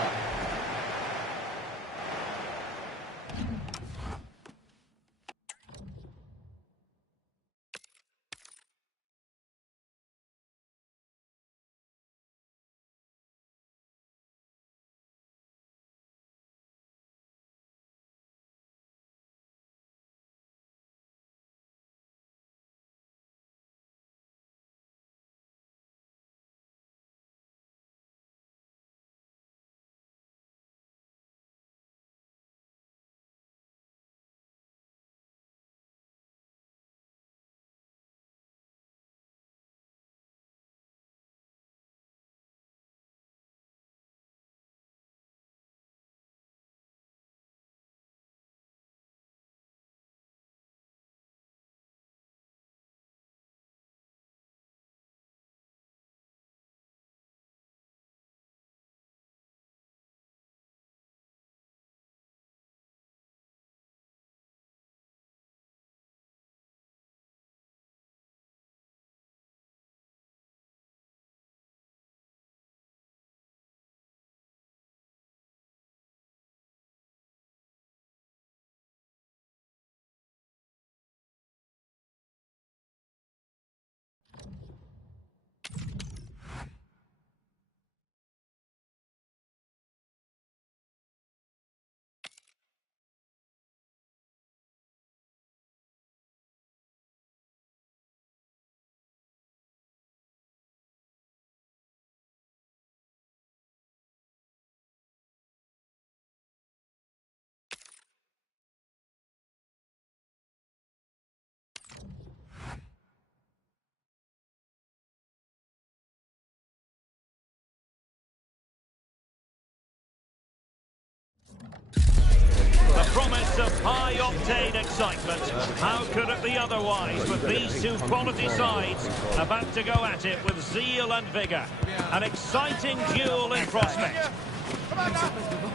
The promise of high-octane excitement. How could it be otherwise with these two quality sides about to go at it with zeal and vigour? An exciting duel in prospect.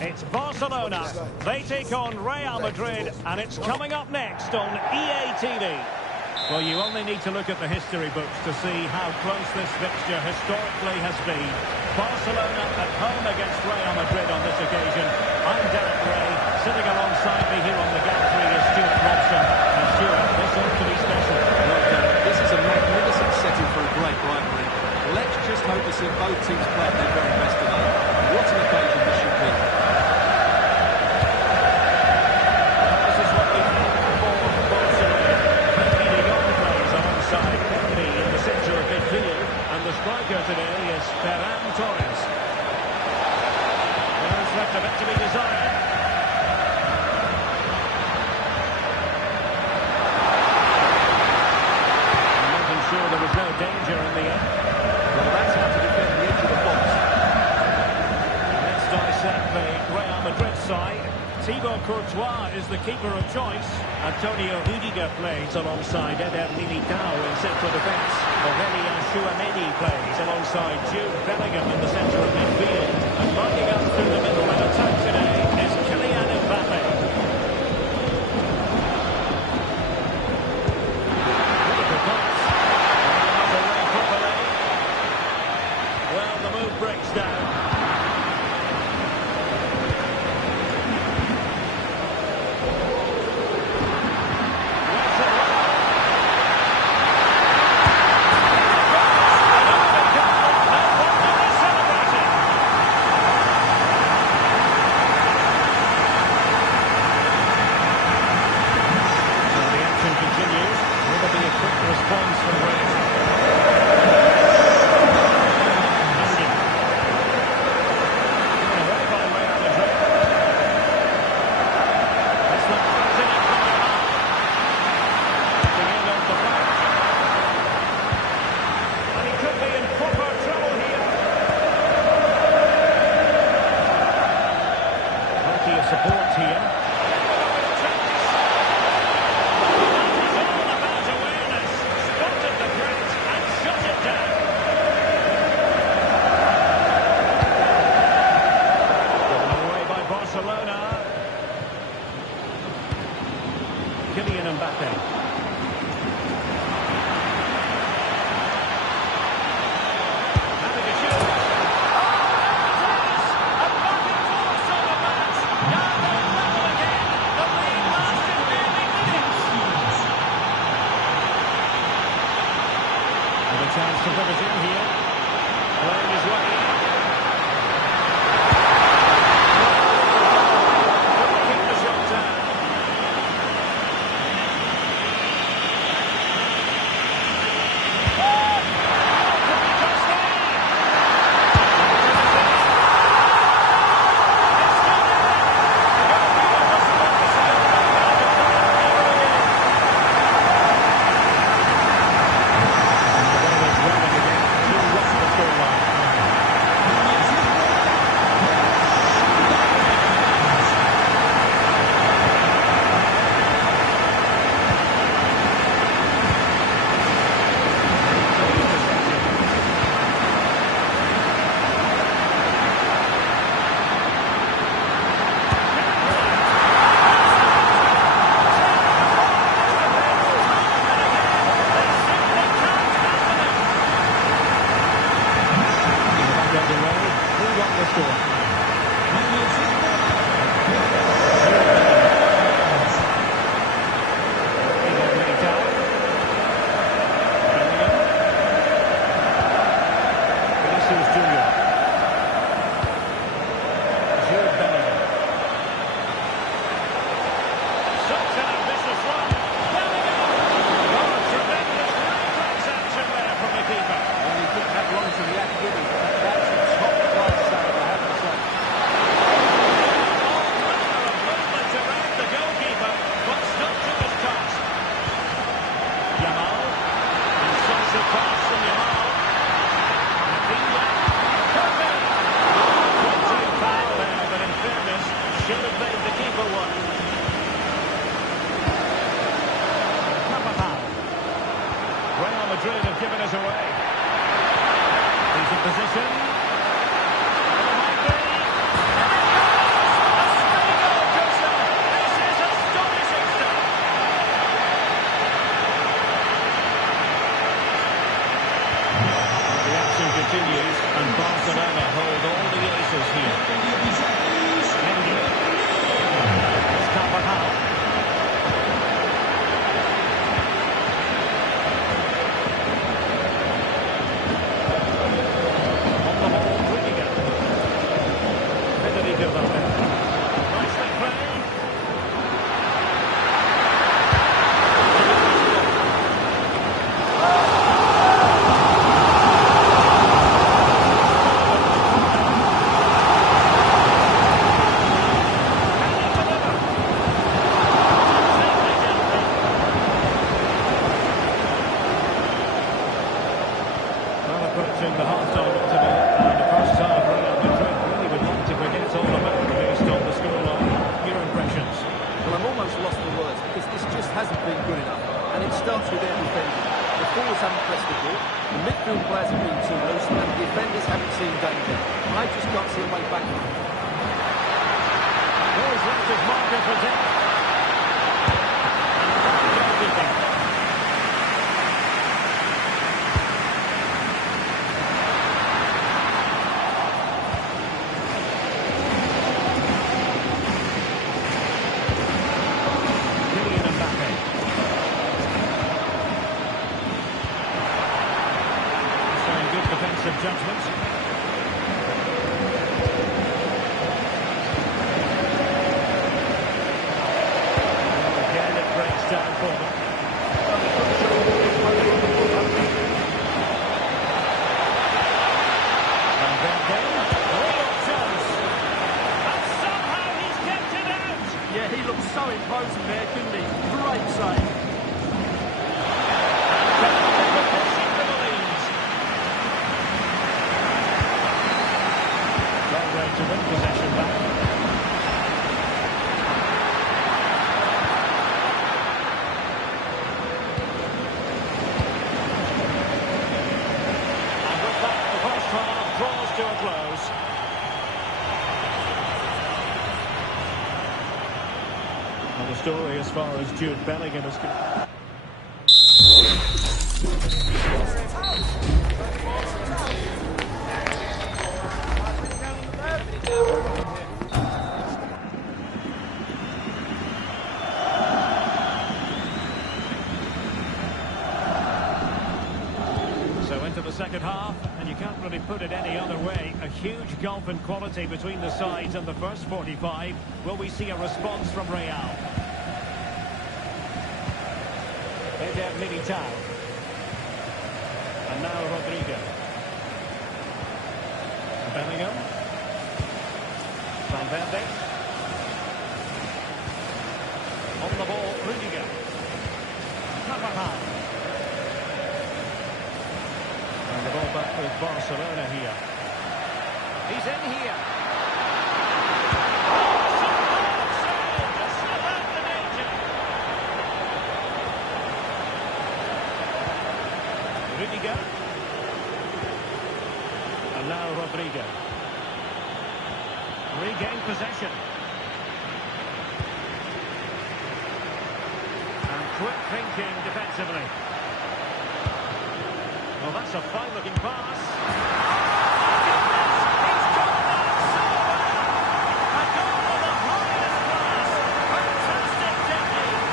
It's Barcelona. They take on Real Madrid, and it's coming up next on EA TV. Well, you only need to look at the history books to see how close this fixture historically has been. Barcelona at home against Real Madrid on this occasion. I'm Derek Ray. Sitting alongside me here on the gantry is Stuart Robson. And Stuart, this ought to be special. Well, this is a magnificent setting for a great rivalry. Let's just hope to see both teams play at their very best today. What an occasion this should be. This is what we need for Barcelona. Frenkie de Jong plays alongside Pedri in the centre of midfield. And the striker today is Ferran Torres. There's left a bit to be desired. Sure, there was no danger in the end. Well, that's how to defend the edge of the box. Let's dissect the Real Madrid side. Thibaut Courtois is the keeper of choice. Antonio Rudiger plays alongside Eder Militao in central defence. Aurelien Tchouameni plays alongside Jude Bellingham in the centre of midfield. And lining up through the middle in attack today is Kylian Mbappe. Well, the move breaks down. With a chance to put it in here. Playing his way in. Couldn't keep the shot down. Real Madrid have given us away. He's in position. It might be. A stunning goal, Costa. This is astonishing stuff. The action continues, and Barcelona hold all the aces here. Mendy. It's Carvajal. Approaching the half-time interval, and the first half, Real Madrid really would like to forget all about it based on the scoreline. Your impressions? Well, I'm almost lost for words because this just hasn't been good enough, and it starts with their defending. The forwards haven't pressed the ball, the midfield players have been too loose, and the defenders haven't seen danger. I just can't see a way back. Oh, he's left his marker for death. And that's everything. Defensive judgment. Again, it breaks down for them. And then, real chance. And somehow he's kept it out. Yeah, he looked so imposing there, didn't he? Great save. To win possession back. And with that, the first half draws to a close. Well, the story as far as Jude Bellingham is concerned. So the second half, and you can't really put it any other way. A huge gulf in quality between the sides in the first 45. Will we see a response from Real? Eder Militao. And now Rodrigo. Bellingham. Valverde. On the ball, Rudiger. Carvajal. And the ball back with Barcelona here. He's in here. Rudiger. And now Rodrigo. Regain possession. And quick thinking defensively. Well, that's a fine-looking pass. He's got that so well. A goal of the highest class. Fantastic technique.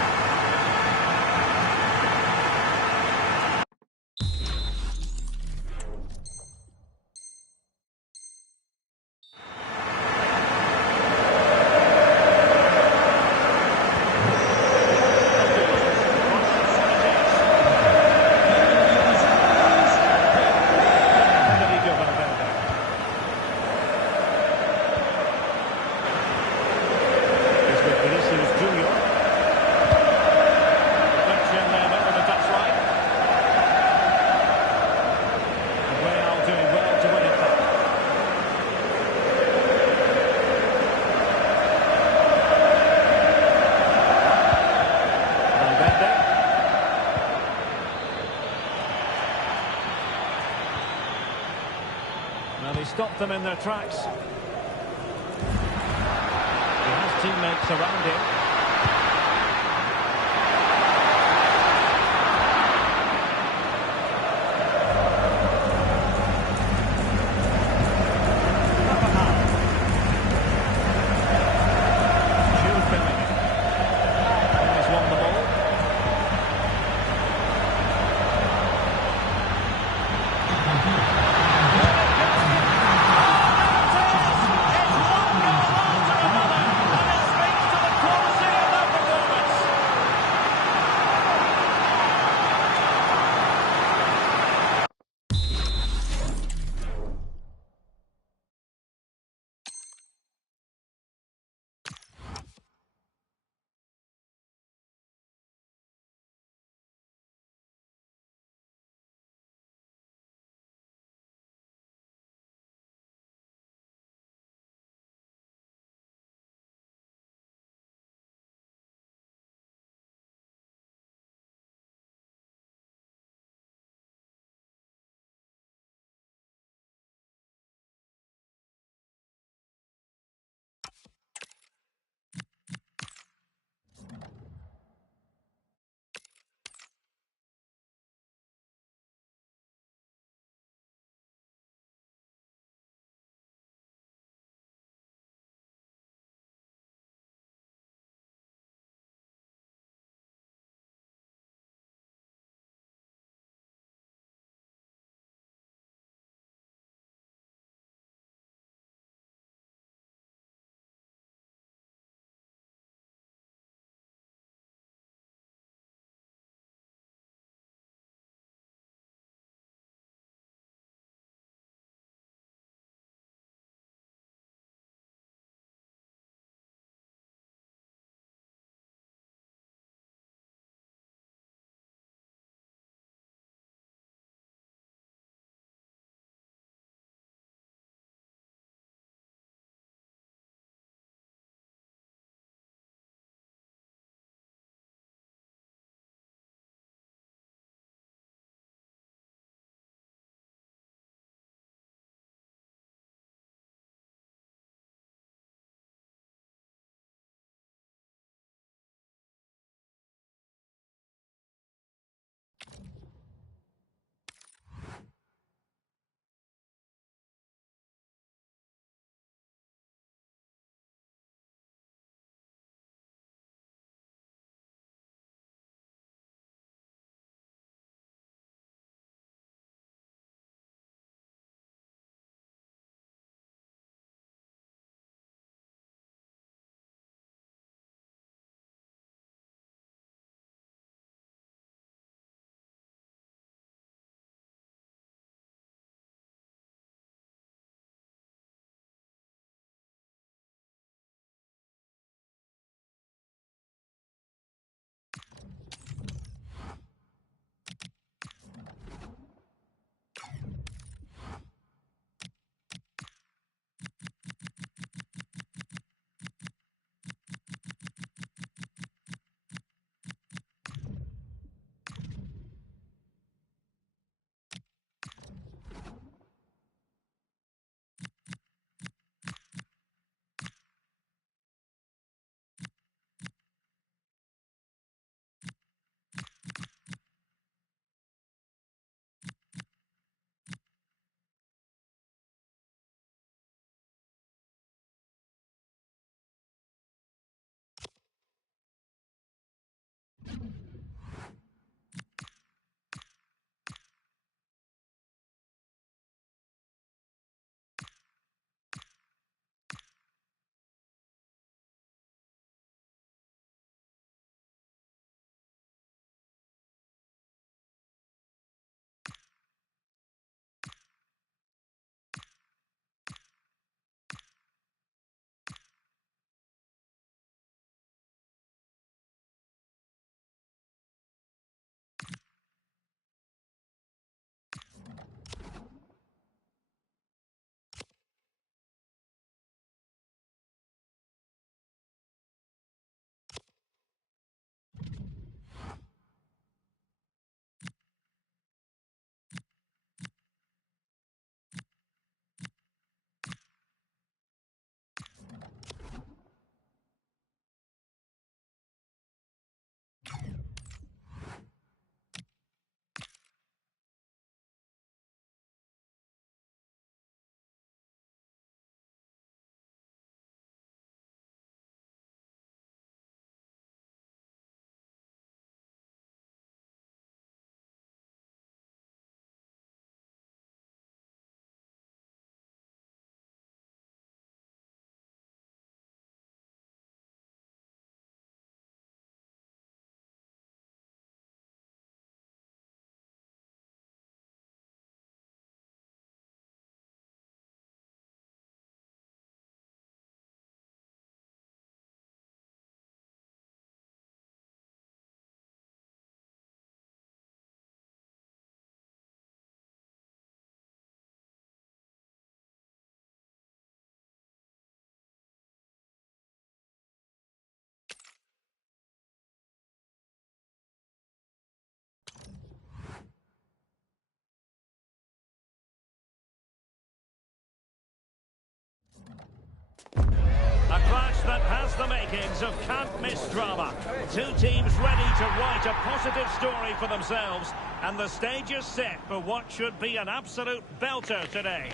Well, he stopped them in their tracks. He has teammates around him. Jude Bellingham. He's won the ball. It's one goal after another, and it speaks to the quality has the makings of can't-miss drama. Two teams ready to write a positive story for themselves, and the stage is set for what should be an absolute belter today.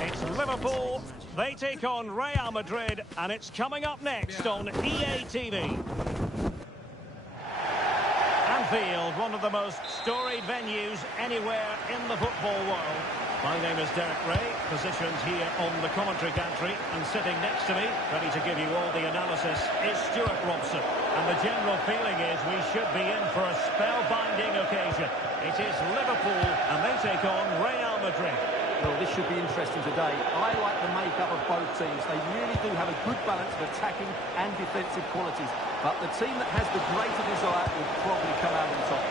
It's Liverpool. They take on Real Madrid, and it's coming up next on EA TV. Anfield, one of the most storied venues anywhere in the football world. My name is Derek Ray, positioned here on the commentary gantry, and sitting next to me, ready to give you all the analysis, is Stuart Robson. And the general feeling is we should be in for a spellbinding occasion. It is Liverpool, and they take on Real Madrid. Well, this should be interesting today. I like the makeup of both teams. They really do have a good balance of attacking and defensive qualities. But the team that has the greater desire will probably come out on top.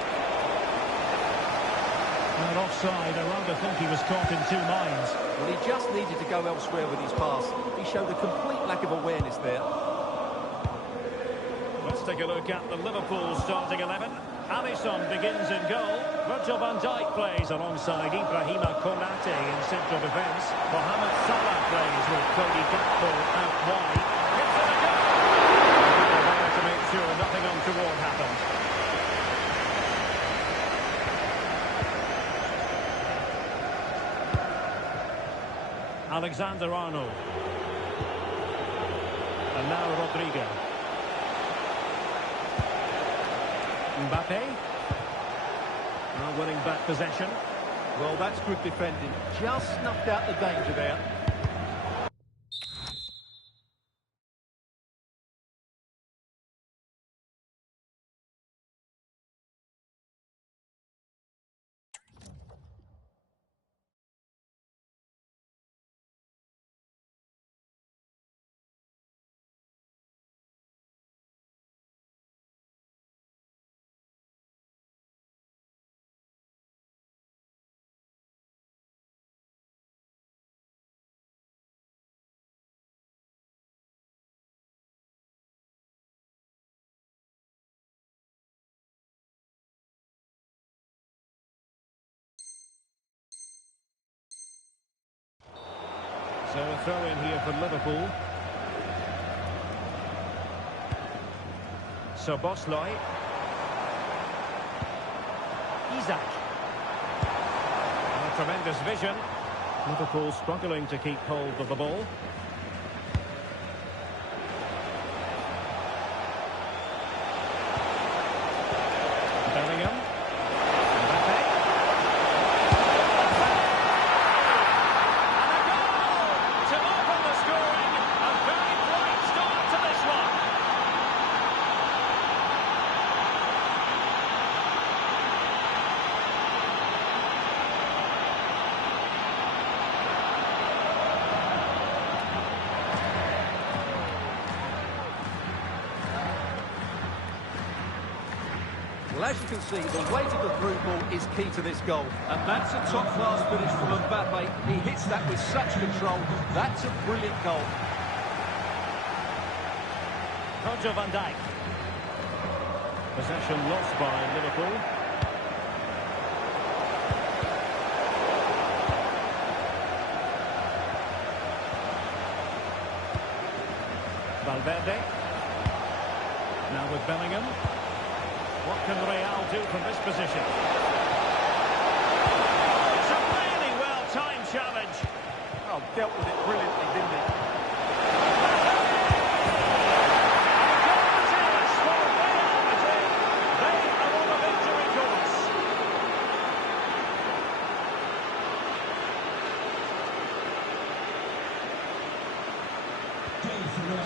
And offside, I rather think he was caught in two minds. Well, he just needed to go elsewhere with his pass. He showed a complete lack of awareness there. Let's take a look at the Liverpool starting 11. Alisson begins in goal. Virgil van Dijk plays alongside Ibrahima Konate in central defence. Mohamed Salah plays with Cody Gakpo out wide. Gives it a go! There to make sure nothing untoward happens. Alexander-Arnold. And now Rodrigo. Mbappe. Now winning back possession. Well, that's good defending. Just snuffed out the danger there. So a throw in here for Liverpool. Szoboszlai. Isak. And a tremendous vision. Liverpool struggling to keep hold of the ball. Bellingham. Mbappe. And a goal to open the scoring. A very bright start to this one. Well, as you can see, the weight of the through ball is key to this goal. And that's a top-class finish from Mbappe. He hits that with such control. That's a brilliant goal. Virgil van Dijk. Possession lost by Liverpool. Valverde. Now with Bellingham. What can Real do from this position? It's a really well-timed challenge. Oh, dealt with it brilliantly, didn't he?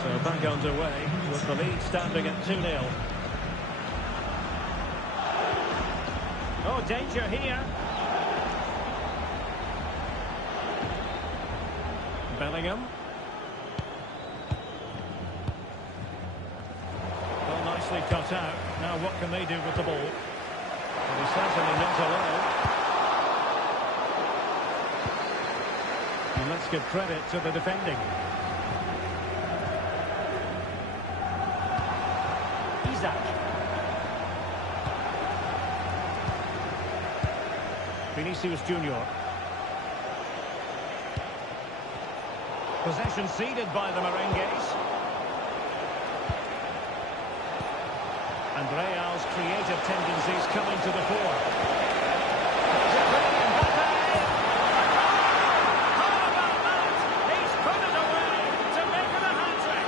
So back underway with the lead standing at 2-0. Oh, danger here. Bellingham. Well, nicely cut out. Now what can they do with the ball? Well, he's certainly not alone. And let's give credit to the defending. Isak. Vinicius Junior. Possession ceded by the Merengues. And Real's creative tendencies coming to the fore. Mbappe! How about that? He's put it away to make it a hat-trick.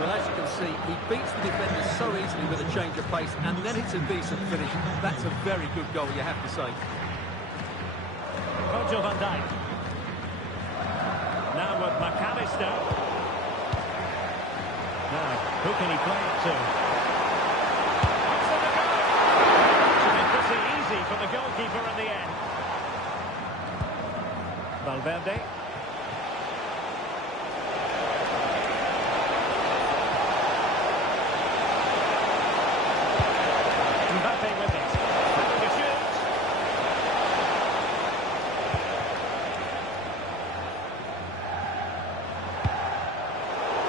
Well, as you can see, he beats the defender so easily with a change of pace, and then it's a decent finish. That's a very good goal, you have to say. Virgil van Dijk. Now with McAllister. Now, who can he play it to? Up for the goal! Should be pretty easy for the goalkeeper in the end. Valverde. Mbappe with it. Having to shoot.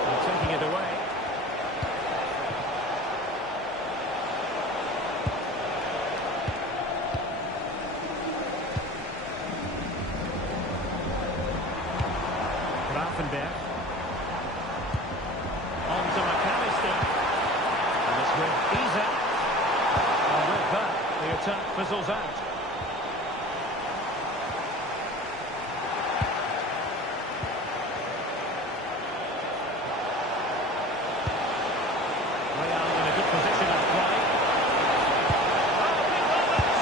And taking it away. Grafenberg. On to McAllister. And it's with Isak. And with that, the attack fizzles out. Real in a good position at play. Oh, he won it!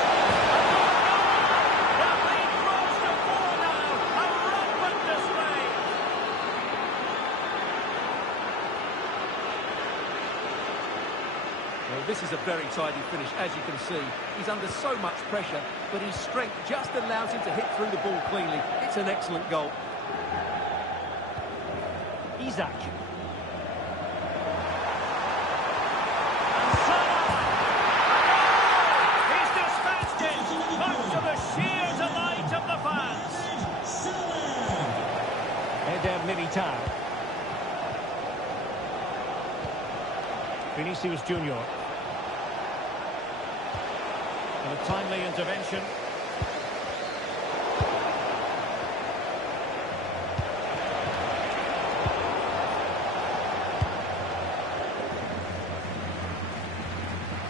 The lead grows to 4 now. A rampant display. Well, this is a very tidy finish, as you can see. He's under so much pressure, but his strength just allows him to hit through the ball cleanly. It's an excellent goal. Isak. And Salah! He's dispatched it, much to the sheer delight of the fans. Eder Militao. Vinicius Junior. And a timely intervention.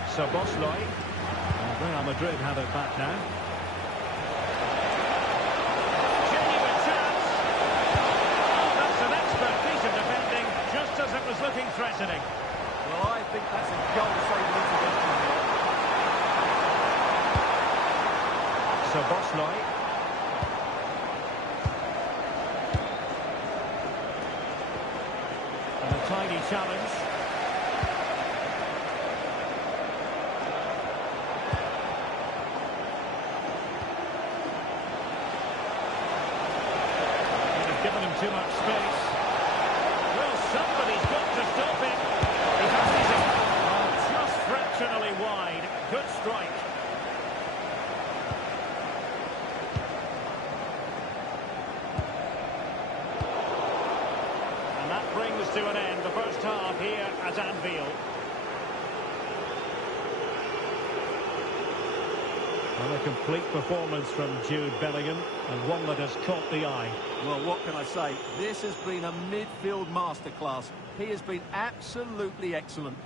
Szoboszlai. And Real Madrid have it back now. Genuine chance. Oh, that's an expert piece of defending, just as it was looking threatening. Well, I think that's a goal-saving intervention here. Szoboszlai. And a tidy challenge. Given him too much space. Well, somebody's got to stop him. He passes it. Oh, just fractionally wide. Good strike. And that brings to an end the first half here at Anfield. Well, a complete performance from Jude Bellingham, and one that has caught the eye. Well, what can I say? This has been a midfield masterclass. He has been absolutely excellent.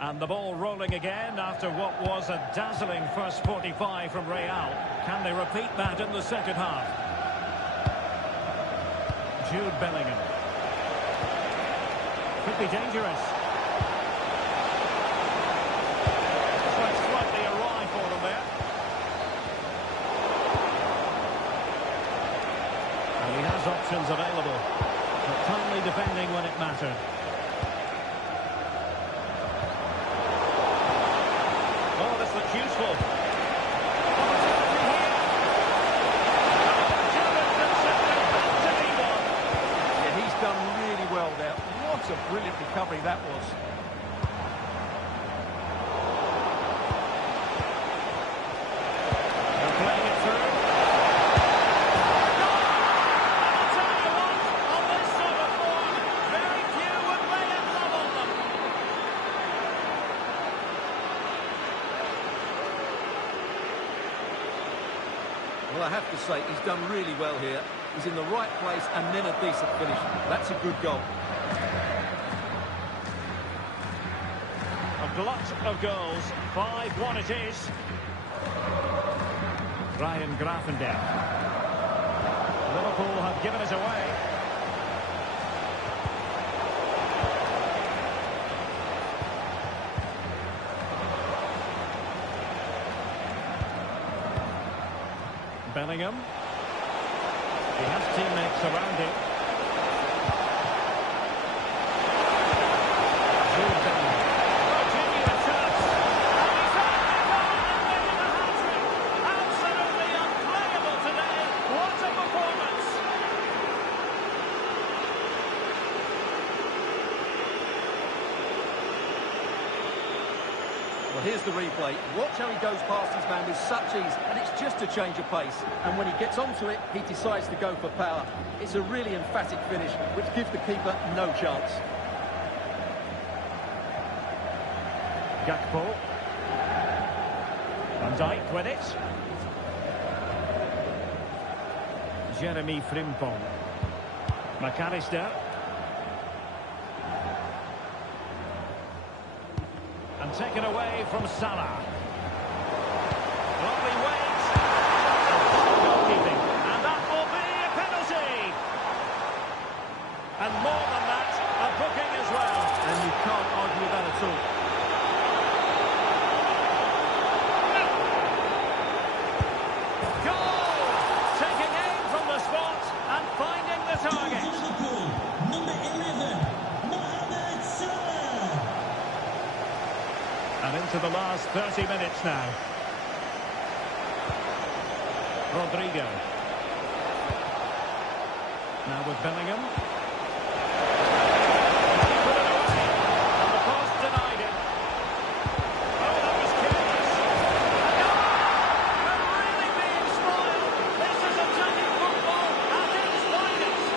And the ball rolling again after what was a dazzling first 45 from Real. Can they repeat that in the second half? Jude Bellingham. Could be dangerous. options available. But timely defending when it mattered. Oh, this looks useful. Opportunity here. Yeah, he's done really well there. What a brilliant recovery that was. They're playing it through. I'll tell you what, on this sort of form, very few would lay a glove on them. Well, I have to say, he's done really well here. He's in the right place and then a decent finish. That's a good goal. A glut of goals. 5-1 it is. Ryan Gravenberch. Liverpool have given us away. Bellingham. He has teammates around him. Jude Bellingham. Oh, genuine chance. And he's had the goal and made it a hat-trick. Absolutely unplayable today. What a performance. Well, here's the replay. Watch how he goes past his man with such ease, and it's just a change of pace. And when he gets onto it, he decides to go for power. It's a really emphatic finish, which gives the keeper no chance. Gakpo. Van Dijk with it. Jeremy Frimpong. McAllister. And taken away from Salah. Lovely wait. And goalkeeping. And that will be a penalty. And more than that, a booking as well. And you can't argue with that at all. Goal! Taking aim from the spot and finding the target. Liverpool, number 11, Mohamed Salah. And into the last 30 minutes now. Rodrigo. Now with Bellingham. Put it away. And the post denied it. Oh, that was careless. And really being spoiled. This is attacking football at its finest.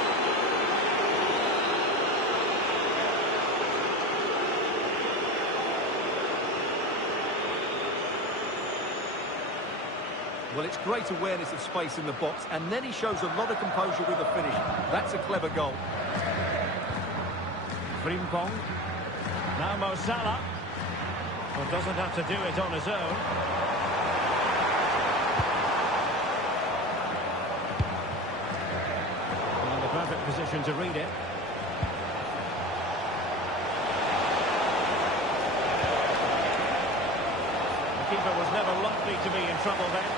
Well, it's great awareness of space in the box, and then he shows a lot of composure with the finish. That's a clever goal. Frimpong. Now Mo Salah. Well, doesn't have to do it on his own. Well, in the perfect position to read it. The keeper was never likely to be in trouble then.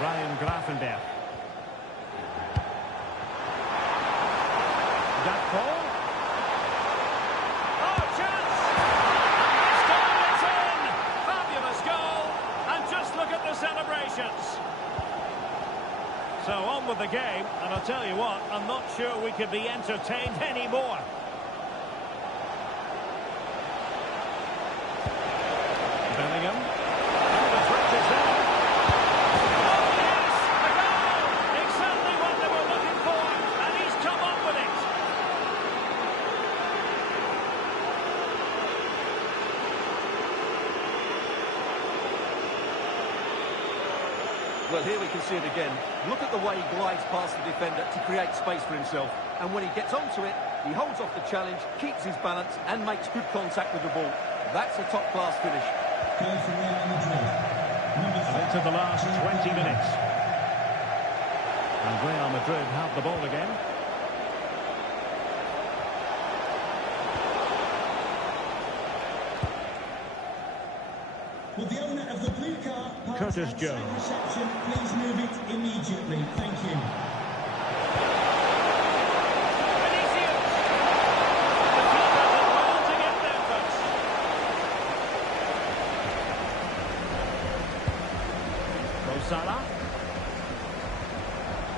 Ryan Gravenberch. Gakpo. Oh, chance! It's gone, it's in! Fabulous goal! And just look at the celebrations. So on with the game, and I'll tell you what, I'm not sure we could be entertained anymore. Bellingham. And the threat is there. Oh, yes! The goal! Exactly what they were looking for, and he's come up with it. Well, here we can see it again. Look at the way he glides past the defender to create space for himself. And when he gets onto it, he holds off the challenge, keeps his balance, and makes good contact with the ball. That's a top-class finish. Goal for Real Madrid, number 5. Into the last 20 minutes. And Real Madrid have the ball again. Will the owner of the blue car pass Curtis and Jones. sign reception? Please move it immediately. Thank you. Vinicius. The keeper did well to get there first. Mo Salah.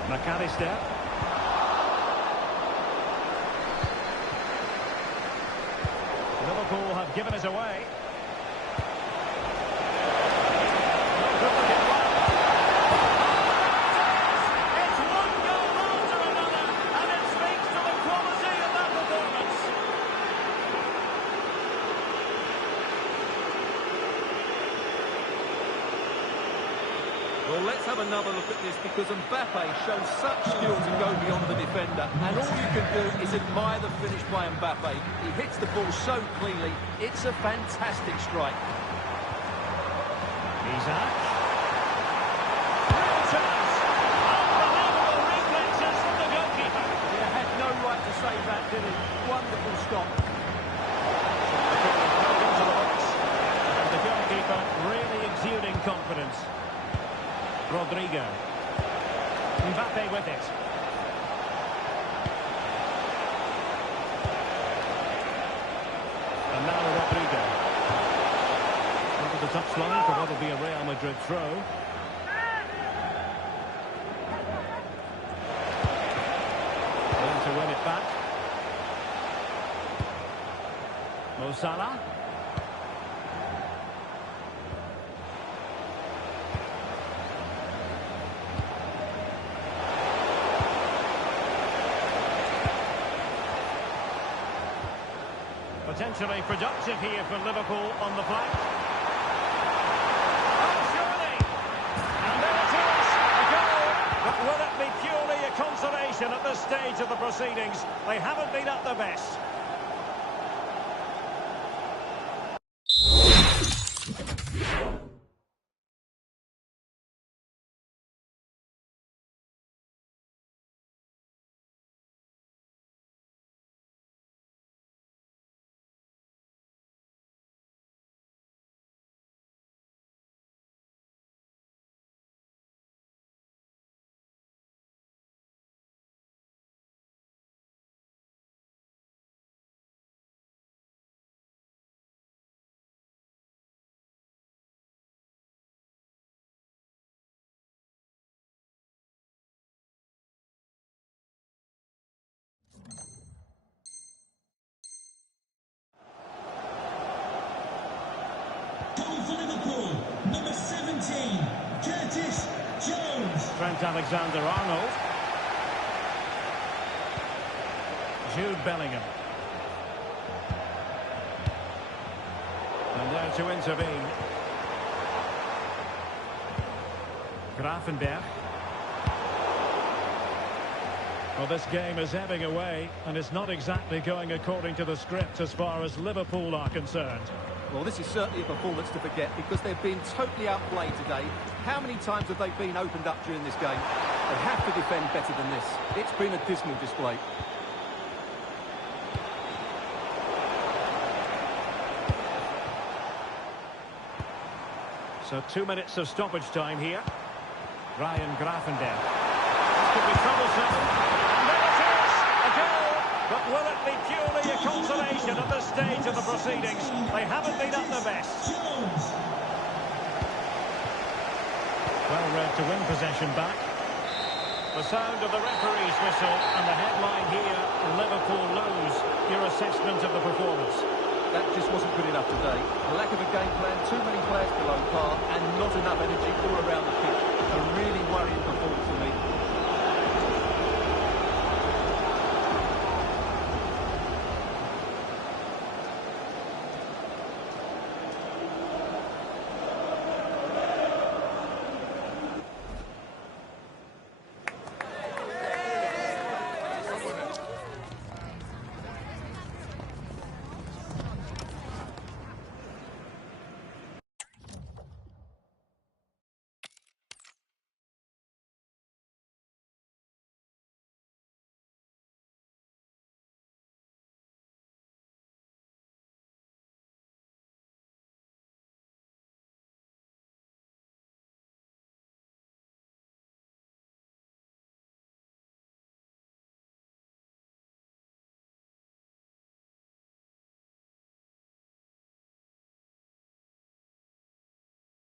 McAllister. Liverpool have given it away. It's one goal after another, and it speaks to the quality of that performance. Well, let's have another look at this because Mbappe shows such skill to go beyond the defender, and all you can do is admire the finish by Mbappe. He hits the ball so cleanly. It's a fantastic strike. Isaac. Real chance. Unbelievable reflexes from the goalkeeper. He had no right to save that, did he? Wonderful stop. Into the box. And the goalkeeper really exuding confidence. Rodrigo. Mbappe with it. And now Rodrigo. Over the touchline for what will be a Real Madrid throw. Going to win it back. Mo Salah. Potentially productive here for Liverpool on the flank. Oh, surely! And there it is, a goal. But will it be purely a consolation at this stage of the proceedings? They haven't been at their best. Goal for Liverpool, number 17, Curtis Jones. Trent Alexander-Arnold. Jude Bellingham. And there to intervene. Gravenberch. Well, this game is ebbing away, and it's not exactly going according to the script as far as Liverpool are concerned. Well, this is certainly a performance to forget because they've been totally outplayed today. How many times have they been opened up during this game? They have to defend better than this. It's been a dismal display. So 2 minutes of stoppage time here. Ryan Gravenberch. This could be troublesome. And there it is! A goal! But will it be purely a consolation at this stage of the proceedings? They haven't been at their best. Jones. Well read to win possession back. The sound of the referee's whistle and the headline here, Liverpool lose. Your assessment of the performance? That just wasn't good enough today. A lack of a game plan, too many players below par, and not enough energy all around the pitch. A really worrying performance for me.